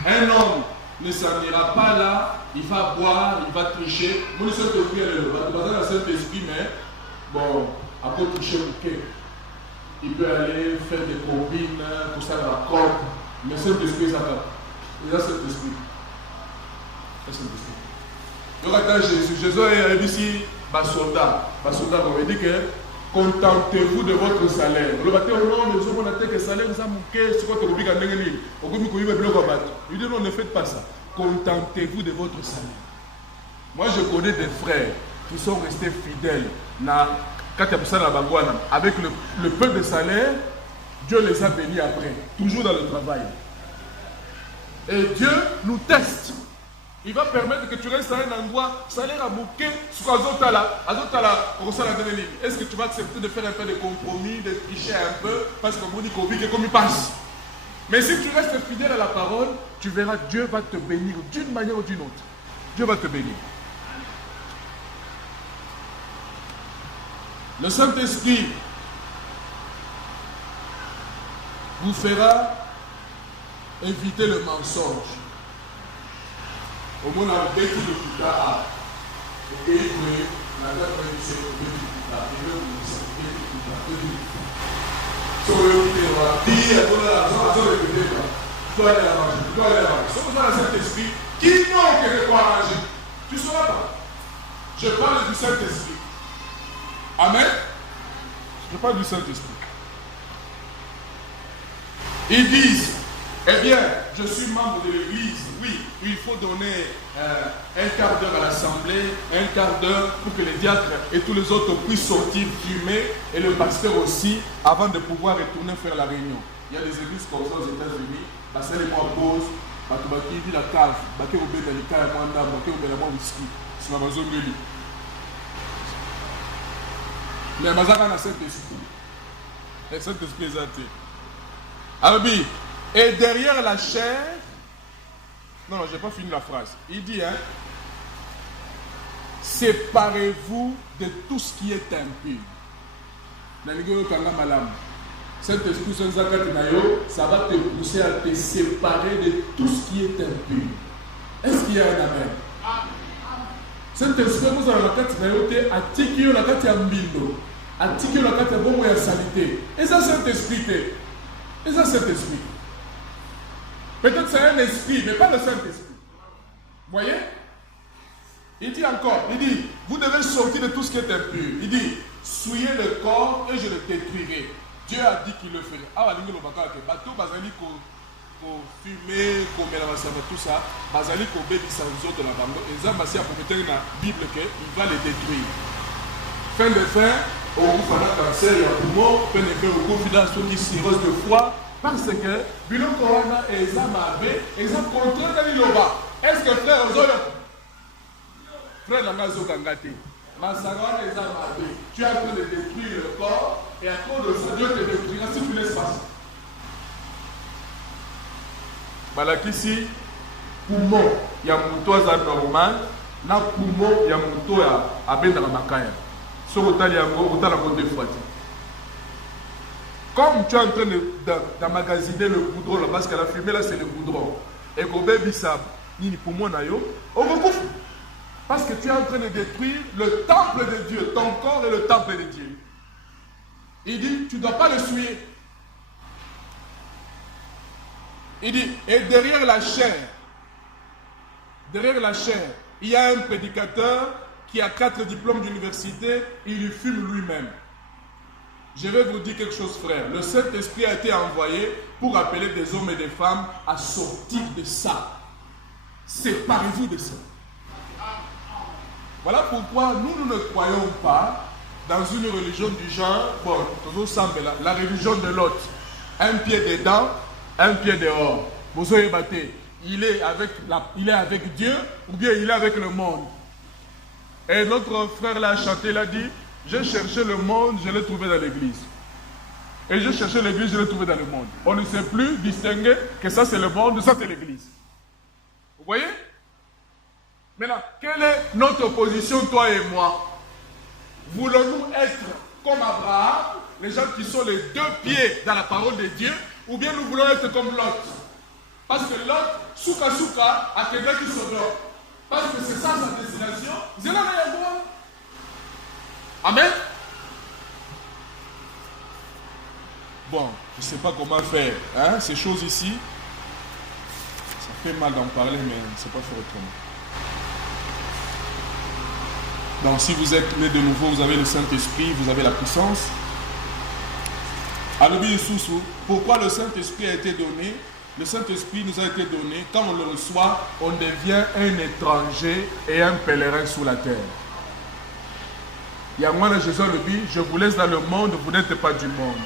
Un homme ne s'en ira pas là, il va boire, il va tricher. Moi, le Saint-Esprit, elle va dans le Saint-Esprit, mais bon, après tricher, ok. Il peut aller faire des combines pour ça la corde. Mais le Saint-Esprit, ça va. Il a Saint-Esprit. Le Saint-Esprit. Il y aura Jésus. Jésus a dit ici, soldat, on dit que contentez-vous de votre salaire. Le matin, on a dit que salaire, ça mouquet, c'est quoi que vous dites. Il dit non, ne faites pas ça. Contentez-vous de votre salaire. Moi, je connais des frères qui sont restés fidèles avec le peu de salaire. Dieu les a bénis après, toujours dans le travail. Et Dieu nous teste. Il va permettre que tu restes à un endroit, salaire à bouquet, est-ce que tu vas accepter de faire un peu de compromis, de tricher un peu, parce qu'on dit qu'on vit que comme il passe. Mais si tu restes fidèle à la parole, tu verras, Dieu va te bénir d'une manière ou d'une autre. Dieu va te bénir. Le Saint-Esprit vous fera éviter le mensonge. Au moins, on a vécu le putain à et la date de l'lycée, le putain, et le lycée, si on veut dire, on a l'argent, on va répéter, tu dois aller à manger, tu dois aller à manger. Si on a le Saint-Esprit, qui manque de quoi manger? Tu ne sauras pas. Je parle du Saint-Esprit. Amen. Je parle du Saint-Esprit. Ils disent, eh bien, je suis membre de l'église. Oui, il faut donner un quart d'heure à l'assemblée, un quart d'heure pour que les diacres et tous les autres puissent sortir fumer, et le pasteur aussi, avant de pouvoir retourner faire la réunion. Il y a des églises comme ça aux États-Unis, c'est les mois pause, qui dit la cave, qui au bénin les caves, qui au bénin le whisky, sur la maison de lui. Mais il y a un Saint-Esprit. Le Saint-Esprit est athée. Arabi. Et derrière la chair, non, je n'ai pas fini la phrase. Il dit, hein, séparez-vous de tout ce qui est impur. Saint-Esprit, ça va te pousser à te séparer de tout ce qui est impur. Est-ce qu'il y a un amen? Saint-Esprit, nous avons la carte de la Atiki, la carte de Mbindo, Atiki, la carte de Bomo et la saleté. Et ça, Saint-Esprit. Et ça, Saint-Esprit. Peut-être c'est un esprit, mais pas le Saint-Esprit. Vous voyez? Il dit encore, il dit, vous devez sortir de tout ce qui est impur. Il dit, souillez le corps et je le détruirai. Dieu a dit qu'il le ferait. Ah, il dit que bateau bazali ko fumer, ko mélanger tout ça, bazali ko béni sans autres de la bande. Et ça, c'est à propos de la Bible qu'il va les détruire. Fin de fin, au bout de la cancer, il y a poumon, fin de fin, au bout de la cirrhose de foie. Parce que, Bilon Corona et Zamabe, ils ont contrôlé de l'Iloba. Est-ce que frère Ozoyo, frère Langazo Kangate, Massagone et Zamabe, tu es en train de détruire le corps et à cause de ça, Dieu te détruira si tu laisses passer. Balakisi, poumon, il y a un mouton normal, na poumon, il y a un mouton à Ben dans la Makaya. Sur le tal, il y a un mouton de fois. Comme tu es en train d'emmagasiner le goudron là, parce que la fumée là c'est le goudron, et que bébé ça, pour moi, on recouvre. Parce que tu es en train de détruire le temple de Dieu, ton ton corps est le temple de Dieu. Il dit, tu ne dois pas le souiller. Il dit, et derrière la chair, il y a un prédicateur qui a 4 diplômes d'université, il fume lui-même. Je vais vous dire quelque chose, frère. Le Saint-Esprit a été envoyé pour appeler des hommes et des femmes à sortir de ça. Séparez-vous de ça. Voilà pourquoi nous ne croyons pas dans une religion du genre, bon, la religion de l'autre. Un pied dedans, un pied dehors. Vous avez batté. Il est avec Dieu ou bien il est avec le monde. Et notre frère l'a chanté, il a dit, j'ai cherché le monde, je l'ai trouvé dans l'église. Et j'ai cherché l'église, je l'ai trouvé dans le monde. On ne sait plus distinguer que ça c'est le monde, ça c'est l'église. Vous voyez? Maintenant, quelle est notre position, toi et moi? Voulons-nous être comme Abraham, les gens qui sont les 2 pieds dans la parole de Dieu, ou bien nous voulons être comme Lot? Parce que Lot, souka a quelqu'un qui se dort. Parce que c'est ça sa destination. C'est là où il y a. Amen. Bon, je ne sais pas comment faire. Hein, ces choses ici, ça fait mal d'en parler, mais on ne sait pas faire autrement. Donc, si vous êtes né de nouveau, vous avez le Saint-Esprit, vous avez la puissance. Alobi Soussou, pourquoi le Saint-Esprit a été donné? Le Saint-Esprit nous a été donné. Quand on le reçoit, on devient un étranger et un pèlerin sous la terre. Yamwana Jésus le dit, je vous laisse dans le monde, vous n'êtes pas du monde.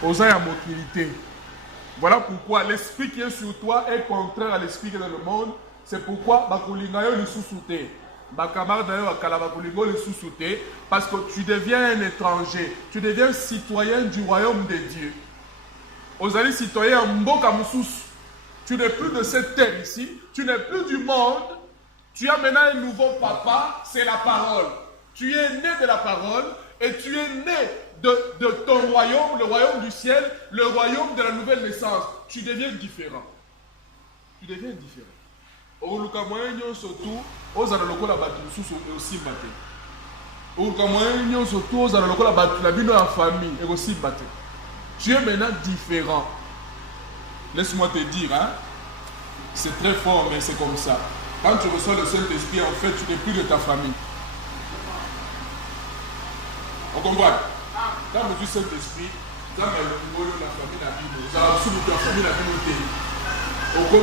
Osez à motilité. Voilà pourquoi l'esprit qui est sur toi est contraire à l'esprit qui est dans le monde. C'est pourquoi Bakulingayo le sous-souté. Bakamardayo Akalabakulingo le sous-souté. Parce que tu deviens un étranger. Tu deviens citoyen du royaume de Dieu. Osez citoyen en Mboka Moussous. Tu n'es plus de cette terre ici. Tu n'es plus du monde. Tu as maintenant un nouveau papa. C'est la parole. Tu es né de la parole et tu es né de ton royaume, le royaume du ciel, le royaume de la nouvelle naissance. Tu deviens différent. Tu deviens différent. Tu es maintenant différent. Laisse-moi te dire, hein? C'est très fort, mais c'est comme ça. Quand tu reçois le Saint-Esprit, en fait, tu n'es plus de ta famille. On comprend? Quand tu es Saint-Esprit, tu as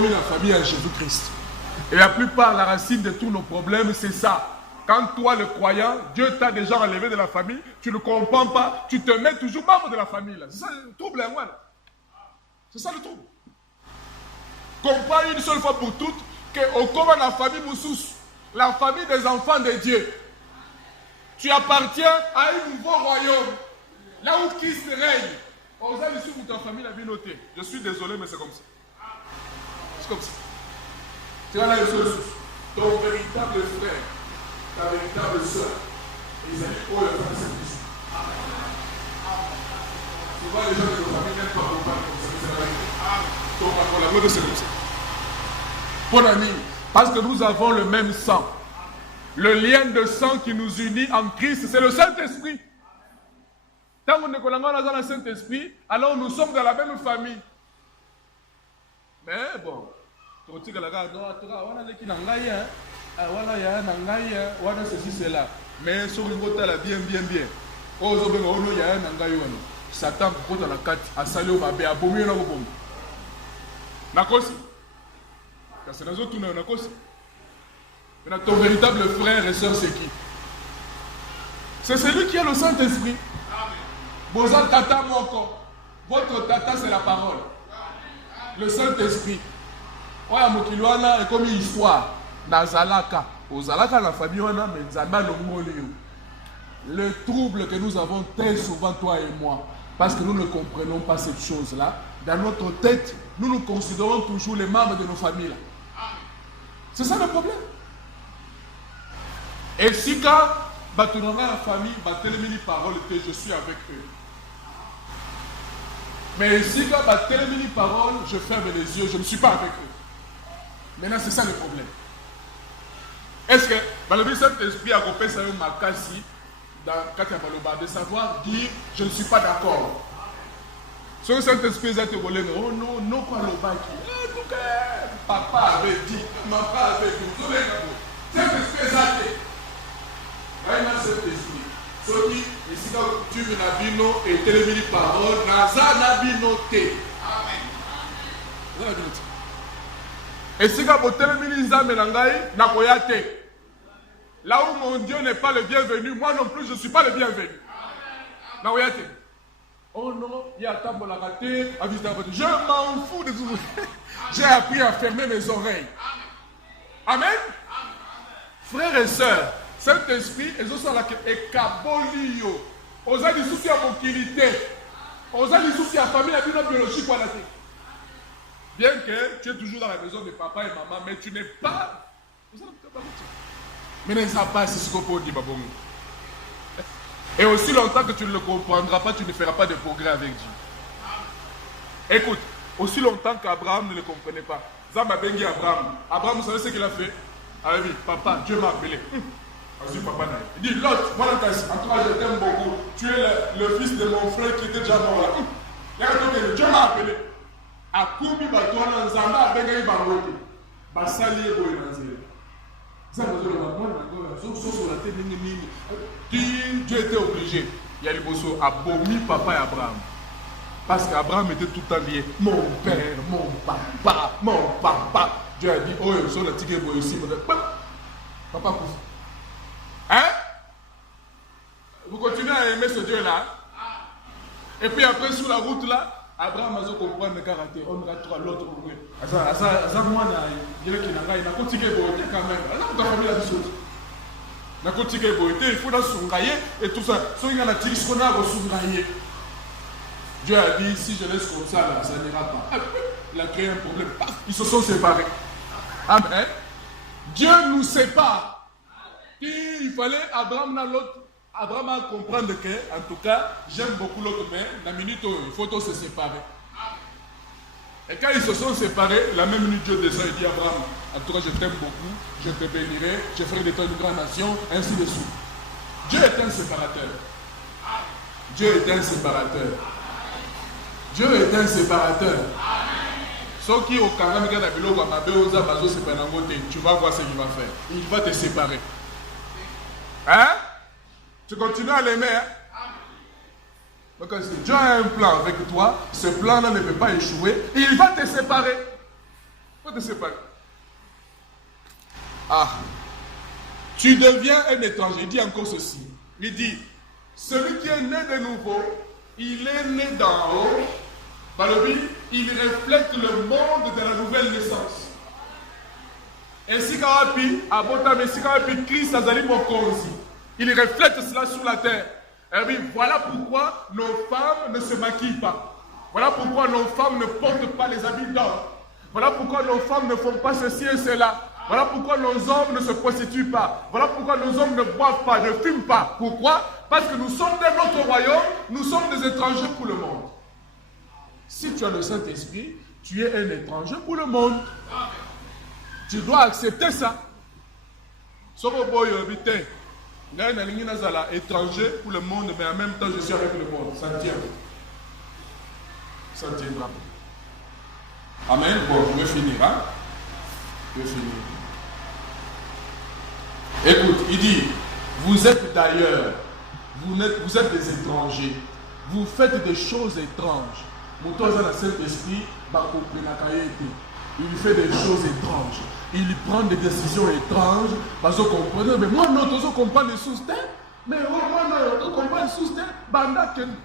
la famille à Jésus-Christ. Et la plupart, la racine de tous nos problèmes, c'est ça. Quand toi, le croyant, Dieu t'a déjà enlevé de la famille, tu ne comprends pas, tu te mets toujours membre de la famille. C'est ça le trouble, hein, c'est ça le trouble. Comprends une seule fois pour toutes qu'au commun la famille Moussous, la famille des enfants de Dieu, tu appartiens à un nouveau royaume, là où Christ règne. On a ici où ta famille l'a bien noté. Je suis désolé, mais c'est comme ça. C'est comme ça. Tu as là le seul souci. Ton véritable frère, ta véritable soeur, ils allaient pour le faire cette mission. Tu vois les gens de nos familles, même pas pour parler comme ça, c'est la vérité. Donc, la mode, c'est comme ça. Bon ami, parce que nous avons le même sang. Le lien de sang qui nous unit en Christ, c'est le Saint-Esprit. Tant qu'on est dans le Saint-Esprit, alors nous sommes dans la même famille. Mais bon, tu regardes la gare, voilà ceci, c'est là. Mais sur une côte, là, bien. Oh, il y a un angaï. Satan, pour la carte, à salut, à bomber, à bomber. Nakosi. C'est dans autres tournées, Nakosi. Maintenant, ton véritable frère et soeur, c'est qui? C'est celui qui a le Saint-Esprit. Bozan tata moko. Votre tata, c'est la parole. Le Saint-Esprit. Oya mokiluana est comme une histoire. Nazalaka. Ozalaka la famille, mais Nzamba le molio. Le trouble que nous avons très souvent, toi et moi, parce que nous ne comprenons pas cette chose-là, dans notre tête, nous nous considérons toujours les membres de nos familles. C'est ça le problème. Et si quand tu as la famille, tu as les paroles que je suis avec eux. Mais si quand tu as les paroles, je ferme les yeux, je ne suis pas avec eux. Maintenant, c'est ça le problème. Est-ce que, dans le Saint-Esprit, à côté, ça y est, Makasi, dans Katiabaloba, de savoir dire je ne suis pas d'accord. Ce que Saint-Esprit a été volé, mais oh non, non, quoi le bac. Papa avait dit, maman avait dit, Saint-Esprit a été. Vraiment Saint-Esprit. Ce qui, ici, quand tu m'as dit non, et télévisé parole, Naza n'a dit non, té. Amen. Et si quand vous télévisez Nzambe Nakoyate. Là où mon Dieu n'est pas le bienvenu, moi non plus je ne suis pas le bienvenu. Nakoyate. Oh non, il y a table la raté, je m'en fous de tout. J'ai appris à fermer mes oreilles. Amen. Frères et sœurs, Saint-Esprit, et ce sont là et Kabolio. Aux a des soucis à mobilité. Aux a des soucis à famille, à vie biologique. Bien que tu es toujours dans la maison de papa et maman, mais tu n'es pas. Mais ne sais pas si ce qu'on peut dire. Et aussi longtemps que tu ne le comprendras pas, tu ne feras pas de progrès avec Dieu. Écoute, aussi longtemps qu'Abraham ne le comprenait pas. Zama bengi Abraham. Abraham, vous savez ce qu'il a fait? Ah oui, papa, Dieu m'a appelé. Papa, il dit, Lot, moi, en toi, je t'aime beaucoup. Tu es le fils de mon frère qui était déjà mort là. Dieu m'a appelé. Akumi batwana nzamba bengi bangote. Basali ebo inazile. Dieu était obligé. Il y a les bossos à Bomi, papa et Abraham. Parce qu'Abraham était tout le temps lié. Mon père, mon papa, mon papa. Dieu a dit, oh, ils sont les tigres ici. Papa couvre. Hein? Vous continuez à aimer ce Dieu-là. Et puis après, sur la route là, Abraham a compris le caractère. On va trouver l'autre. Il faut et tout ça. Dieu a dit, si je laisse comme ça, là, ça n'ira pas. Il a créé un problème. Ils se sont séparés. Amen. Dieu nous sépare. Il fallait Abraham dans l'autre. Abraham a comprendre que, en tout cas, j'aime beaucoup l'autre, mais la minute où il faut tous se séparer. Et quand ils se sont séparés, la même minute Dieu descend et dit Abraham, en tout cas je t'aime beaucoup, je te bénirai, je ferai de toi une grande nation, ainsi de suite. Dieu est un séparateur. Dieu est un séparateur. Dieu est un séparateur. Sauf qui au Kangam, tu vas voir ce qu'il va faire. Il va te séparer. Hein? Tu continues à l'aimer. Hein? Donc, si Dieu a un plan avec toi, ce plan-là ne peut pas échouer. Il va te séparer. Il va te séparer. Ah. Tu deviens un étranger. Il dit encore ceci. Il dit, celui qui est né de nouveau, il est né d'en haut. Par le but, il reflète le monde de la nouvelle naissance. Ainsi qu'api Christ azali mokonzi. Il reflète cela sur la terre. Et bien, voilà pourquoi nos femmes ne se maquillent pas. Voilà pourquoi nos femmes ne portent pas les habits d'or. Voilà pourquoi nos femmes ne font pas ceci et cela. Voilà pourquoi nos hommes ne se prostituent pas. Voilà pourquoi nos hommes ne boivent pas, ne fument pas. Pourquoi? Parce que nous sommes dans notre royaume, nous sommes des étrangers pour le monde. Si tu as le Saint-Esprit, tu es un étranger pour le monde. Tu dois accepter ça. Étranger pour le monde, mais en même temps je suis avec le monde. Ça tient. Ça tiendra. Amen. Bon, je vais finir. Hein? Je vais finir. Écoute, il dit, vous êtes d'ailleurs, vous êtes des étrangers. Vous faites des choses étranges. Mon tour dans le Saint-Esprit, il fait des choses étranges. Il prend des décisions étranges. Parce qu'on comprend, mais moi, non, on comprend les sous-terres. Mais moi, non, on comprend les sous-terres. Banda Ken.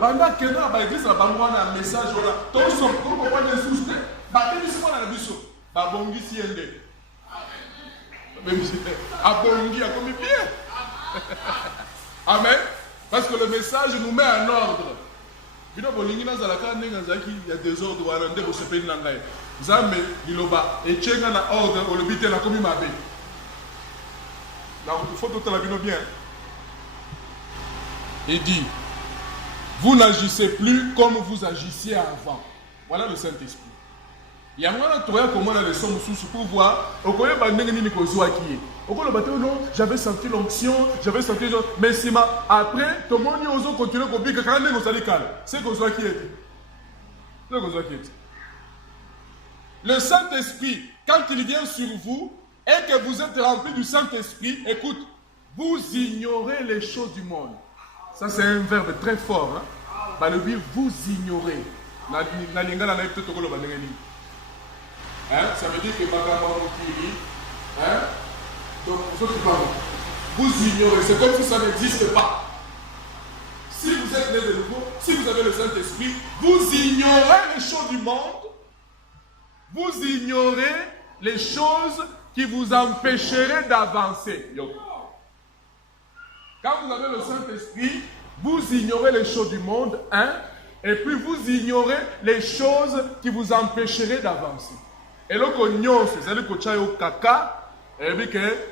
Banda Ken, l'église, on a un message. On comprend les sous-terres. Banda Ken, on a un biseau. Babongi, si elle est. Abongi, a commis bien. Amen. Parce que le message nous met en ordre. Il y a des ordres où on a se payer dans la Zambe, Liloba, et Tchenga na ordre, on le bite la commis ma vie. Il faut tout la vie bien. Il dit, vous n'agissez plus comme vous agissiez avant. Voilà le Saint-Esprit. Il y a un toya comment la leçon sous pour voir. Au coin non, j'avais senti l'onction, j'avais senti mais si après tout le monde y a continué à dire que quand même on c'est qu'on soit qui est. C'est qu'on soit qui est. Le Saint-Esprit, quand il vient sur vous et que vous êtes rempli du Saint-Esprit, écoute, vous ignorez les choses du monde. Ça c'est un verbe très fort. Hein? Bah, le but, vous ignorez. Hein? Ça veut dire que hein? Donc, vous ignorez, c'est comme si ça n'existe pas. Si vous êtes né de nouveau, si vous avez le Saint-Esprit, vous ignorez les choses du monde, vous ignorez les choses qui vous empêcheraient d'avancer. Quand vous avez le Saint-Esprit, vous ignorez les choses du monde, hein, et puis vous ignorez les choses qui vous empêcheraient d'avancer. Et là,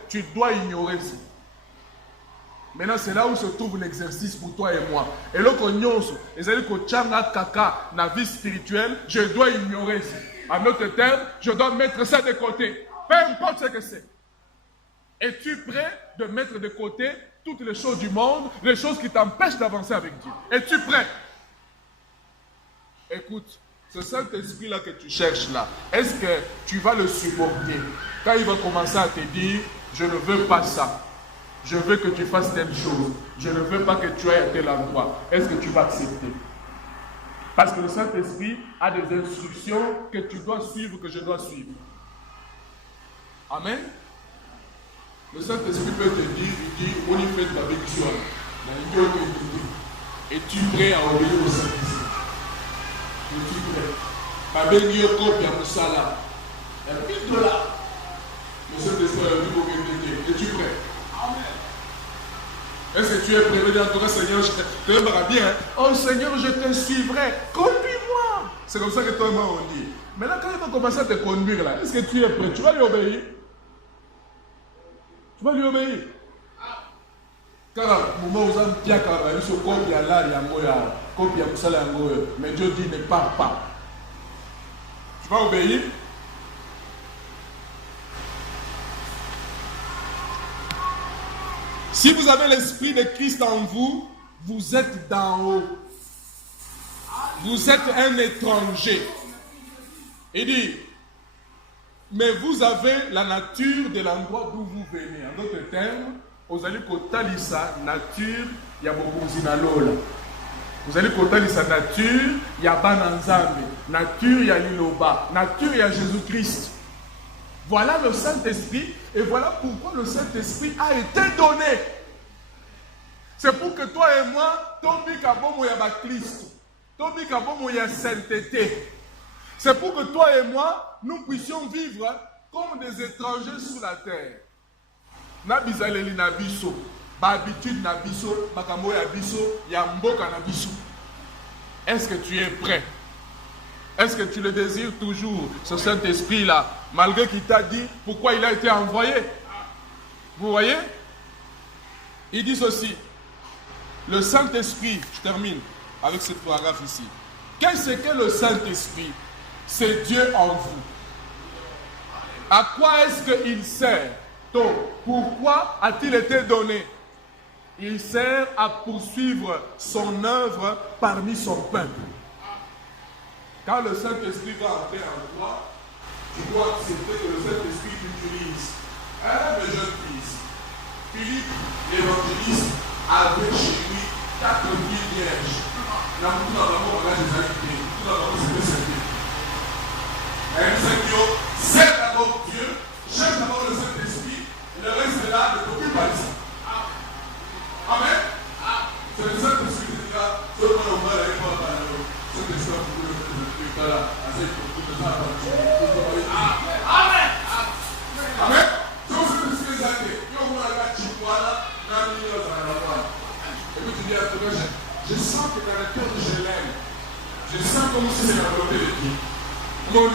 tu dois ignorer ça. Maintenant, c'est là où se trouve l'exercice pour toi et moi. Et là, la vie spirituelle, je dois ignorer ça. En d'autres termes, je dois mettre ça de côté. Peu importe ce que c'est. Es-tu prêt de mettre de côté toutes les choses du monde, les choses qui t'empêchent d'avancer avec Dieu? Es-tu prêt? Écoute, ce Saint-Esprit-là que tu cherches là, est-ce que tu vas le supporter? Quand il va commencer à te dire, je ne veux pas ça. Je veux que tu fasses telle chose. Je ne veux pas que tu ailles à tel endroit. Est-ce que tu vas accepter? Parce que le Saint-Esprit a des instructions que tu dois suivre, que je dois suivre. Amen. Le Saint-Esprit peut te dire, il dit, on y fait de la bénédiction. Es-tu prêt à obéir au Saint-Esprit? Es-tu prêt? Ma bénédiction copie à Moussala. Il y a $1000. Le Saint-Esprit a dit, es-tu prêt? Amen. Est-ce que tu es prêt? En tout cas, Seigneur, je te bien. Hein? Oh Seigneur, je te suivrai. Conduis-moi. C'est comme ça que toi et moi on dit. Maintenant, quand il va commencer à te conduire là, est-ce que tu es prêt? Tu vas lui obéir? Tu vas lui obéir? Car au moment où on dit mais Dieu dit ne pars pas. Tu vas obéir? Si vous avez l'esprit de Christ en vous, vous êtes d'en haut. Vous êtes un étranger. Il dit, mais vous avez la nature de l'endroit d'où vous venez. En d'autres termes, vous allez côté sa nature, il y a beaucoup de vous allez côté sa nature, il y a Bananzambe. Nature, il y a Liloba. Nature, il y a Jésus-Christ. Voilà le Saint-Esprit et voilà pourquoi le Saint-Esprit a été donné. C'est pour que toi et moi, Tobi Kabomo Yaba Christ, Tobi Kabomo Yaba sainteté. C'est pour que toi et moi, nous puissions vivre comme des étrangers sous la terre. Nabizaleli Nabiso, Babitude Nabiso, Bakamo Yabiso, Yamboka Nabiso. Est-ce que tu es prêt? Est-ce que tu le désires toujours, ce Saint-Esprit-là, malgré qu'il t'a dit pourquoi il a été envoyé? Vous voyez? Il dit ceci. Le Saint-Esprit, je termine avec ce paragraphe ici. Qu'est-ce que le Saint-Esprit? C'est Dieu en vous. À quoi est-ce qu'il sert? Donc, pourquoi a-t-il été donné? Il sert à poursuivre son œuvre parmi son peuple. Quand le Saint-Esprit va entrer en toi, tu dois accepter que le Saint-Esprit t'utilise. Un de mes jeunes fils, Philippe l'évangéliste, avait chez lui 4 filles vierges. Il a beaucoup d'abord on a des invités. Tout d'abord, c'était servi. Et il s'est dit, c'est d'abord Dieu, cherche d'abord le Saint-Esprit, le reste est là, ne t'occupe pas de ça. Amen. C'est le Saint-Esprit qui dit là, ce qu'on a ouvert avec moi, c'est le Saint-Esprit qui dit là, Amen. Amen. Donc c'est ce que j'ai dit. Et puis tu dis à toi, je sens que dans le cœur je l'aime. Je sens comme si c'est la volonté de Dieu. Mon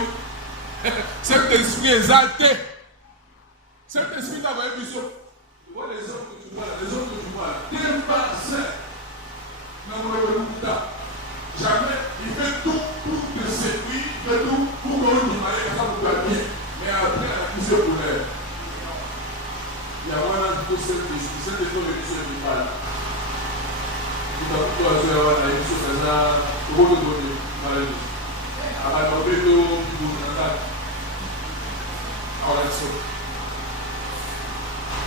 cet esprit exalté. Cet esprit t'a envoyé du saut. Tu vois les hommes que tu vois là, les hommes que tu vois là. T'es pas seul. Jamais. Il fait tout pour te séduire, il fait tout pour qu'on lui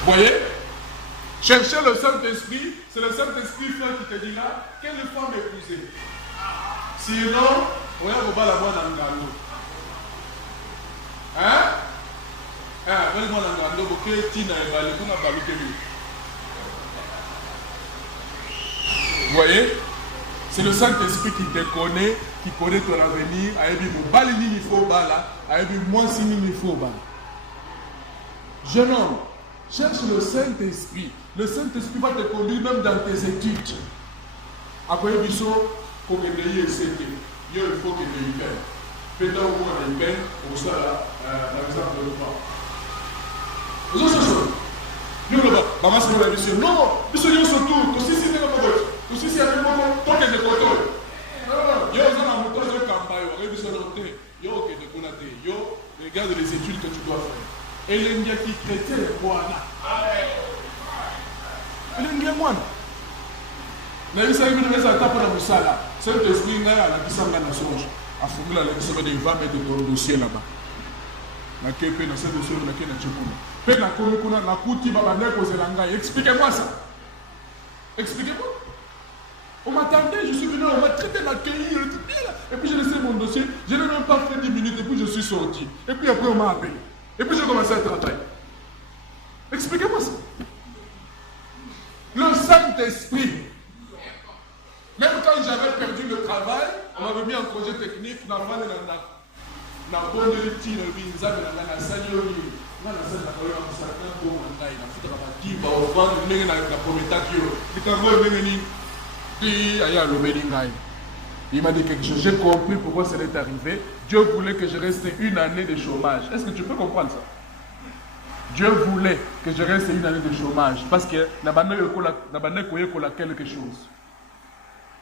Voyez, chercher le Saint-Esprit, c'est le Saint-Esprit frère qui te dira quelle femme épouser. Sinon, on va pas la voir dans le galop. Hein? Moi dans le galop, parce que Tina est balé, qu'on a balé que lui. Vous voyez? C'est le Saint-Esprit qui te connaît, qui connaît ton avenir. Il faut bala, moi si il faut bala. Jeune homme, cherche le Saint-Esprit. Le Saint-Esprit va te conduire même dans tes études. Après, il faut que tu aies essayé. Il faut que tu aies peine. Peut-être au moins une peine, on sera là, par exemple, le pas. Vous avez ce nous le bas, maman c'est la mission. Non, mission yo surtout, aussi si c'est pas bon. Aussi si avec moi, toi que de côté. Non, yo on a moto de campagne, on mission noté. Yo que de connate. Yo, regarde les études que tu dois faire. Et l'engia qui chrétien quoi là. L'engia moi. Na isa mimi naweza tapo na musala. C'est le esprit ngaya la kisanga na songe. Afungula la kisanga de va mettre ton dossier là-bas. Na kepe na cette dossier na kena chukuna. Pe na kuna na kuti baba ndeko zelanga. Expliquez-moi ça. Expliquez-moi. On m'attendait, je suis venu, on m'a traité d'accueillir, et puis j'ai laissé mon dossier, je n'ai même pas fait 10 minutes, et puis je suis sorti. Et puis après on m'a appelé. Et puis j'ai commencé à travailler. Expliquez-moi ça. Le Saint-Esprit. Même quand j'avais perdu le travail, on m'avait mis en congé technique, on m'a fait na bonne routine, on a salué. Il m'a dit quelque chose, j'ai compris pourquoi ça est arrivé. Dieu voulait que je reste une année de chômage. Est-ce que tu peux comprendre ça? Dieu voulait que je reste une année de chômage parce que n'a pas quelque chose.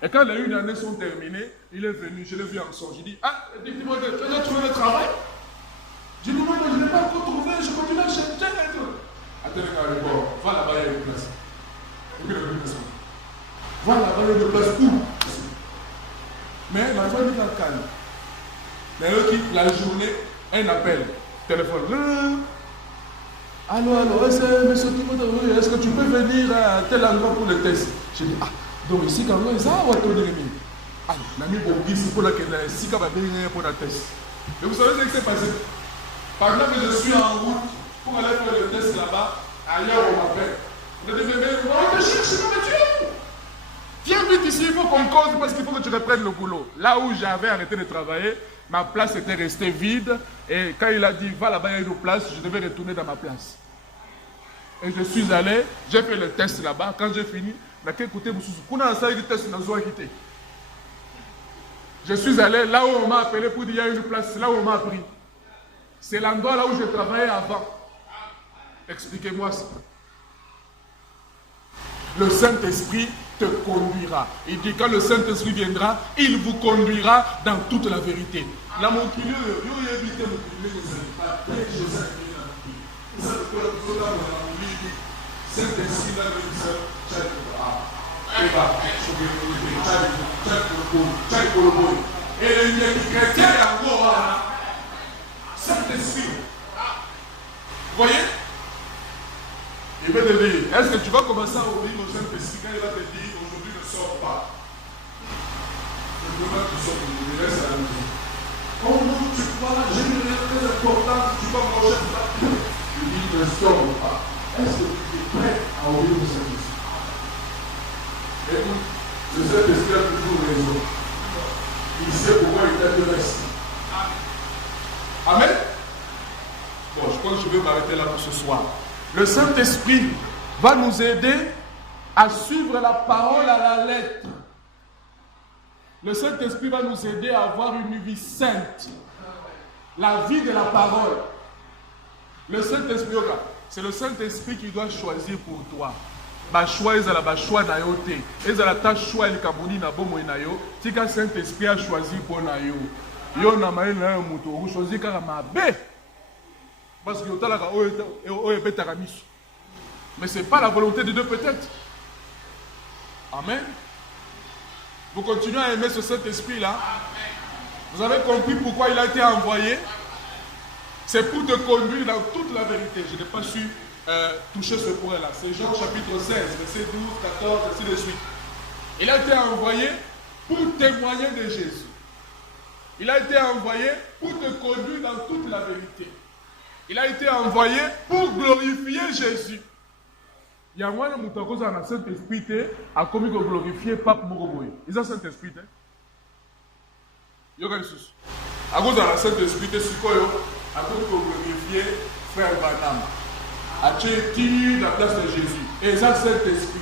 Et quand les une année sont terminées, il est venu, je l'ai vu en songe. Il dit, ah, dis-moi, tu as trouvé le travail? Je dis, non, je ne l'ai pas encore trouvé, je continue à chercher. Attends, va là-bas, il y a une place. Va là-bas, il y a une place où? Mais la femme est en calme. La journée, un appel, téléphone. Allô, monsieur Timothée, est-ce que tu peux venir à tel endroit pour le test? Je dis, ah, donc ici, quand même, ça va te donner. Ah, l'ami Bogi, c'est pour laquelle ici, quand même, pour le test. Et vous savez ce qui s'est passé? Par exemple, je suis en route pour aller faire le test là-bas, ailleurs on m'appelle. On me dit, mais on te cherche, mais tu es où? Viens vite ici, il faut qu'on cause parce qu'il faut que tu reprennes le boulot. Là où j'avais arrêté de travailler, ma place était restée vide. Et quand il a dit, va là-bas, il y a une place, je devais retourner dans ma place. Et je suis allé, j'ai fait le test là-bas. Quand j'ai fini, je suis allé là où on m'a appelé pour dire, il y a une place, là où on m'a pris. C'est l'endroit là où je travaillais avant. Expliquez-moi ça. Le Saint-Esprit te conduira. Il dit quand le Saint-Esprit viendra, il vous conduira dans toute la vérité. Là, mon Dieu, Saint-Esprit. Vous voyez? Il va te dire, est-ce que tu vas commencer à ouvrir le Saint-Esprit quand il va te dire, aujourd'hui ne sors pas? Je ne veux pas que tu sortes, je laisse à la maison. Oh non, tu crois, j'ai une rien très importante, tu vas manger ça. Je dis, ne sors pas. Est-ce que tu es prêt à ouvrir le Saint-Esprit? Écoute, le Saint-Esprit a toujours raison. Il sait pourquoi il t'a donné ça. Amen. Bon, je pense que je vais m'arrêter là pour ce soir. Le Saint-Esprit va nous aider à suivre la parole à la lettre. Le Saint-Esprit va nous aider à avoir une vie sainte. La vie de la parole. Le Saint-Esprit, c'est le Saint-Esprit qui doit choisir pour toi. Choix ezala choix na yo te. Ezala ta choix el kabuni na bomo na yo. Tika Saint-Esprit a choisi pour na yo. Yo na maï na yo muto, vous choisissez kaka mabe. Parce que yo talaka o ebetaka miso. Mais c'est pas la volonté de Dieu peut-être. Amen. Vous continuez à aimer ce Saint-Esprit-là? Vous avez compris pourquoi il a été envoyé? C'est pour te conduire dans toute la vérité. Je n'ai pas su toucher ce point-là. C'est Jean chapitre 16, verset 12, 14, ainsi de suite. Il a été envoyé pour témoigner de Jésus. Il a été envoyé pour te conduire dans toute la vérité. Il a été envoyé pour glorifier Jésus. Il y a un moment où tu as Saint-Esprit a commis pour glorifier Pape Moroboy. Il y a Saint-Esprit. Il y a quelque chose. À cause de la Saint-Esprit, c'est quoi? À cause pour glorifier Frère Branham. A tué la place de Jésus. Et ça, Saint-Esprit.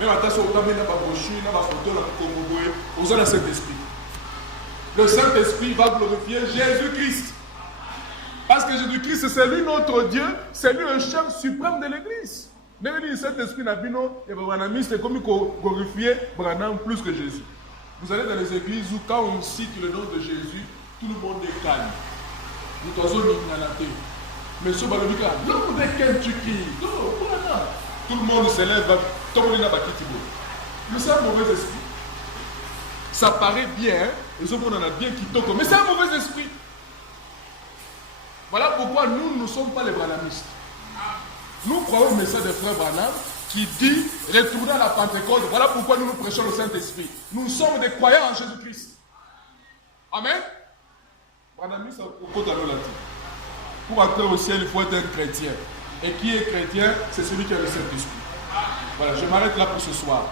Même à ta sur ta main, il y a pas brochure, il y a pas photo, il y a pas Moroboy. Vous avez le Saint-Esprit. Le Saint-Esprit va glorifier Jésus-Christ. Parce que Jésus-Christ, c'est lui notre Dieu, c'est lui le chef suprême de l'Église. Même le Saint-Esprit n'a pas et Branham, c'est comme glorifier Branham plus que Jésus. Vous allez dans les églises où quand on cite le nom de Jésus, tout le monde est calme. Nous sommes en Monsieur Balobika, l'homme de Kentucky, tout le monde se lève, tout le monde est battu. Mais c'est un mauvais esprit. Ça paraît bien, et ce monde en a bien qui toque, mais c'est un mauvais esprit. Voilà pourquoi nous ne sommes pas les branhamistes. Nous croyons au message de Frère Branham qui dit retourner à la Pentecôte. Voilà pourquoi nous prêchons le Saint-Esprit. Nous sommes des croyants en Jésus-Christ. Amen. Branhamiste, pourquoi dans le latin? Pour entrer au ciel, il faut être un chrétien. Et qui est chrétien, c'est celui qui a le Saint-Esprit. Voilà, je m'arrête là pour ce soir.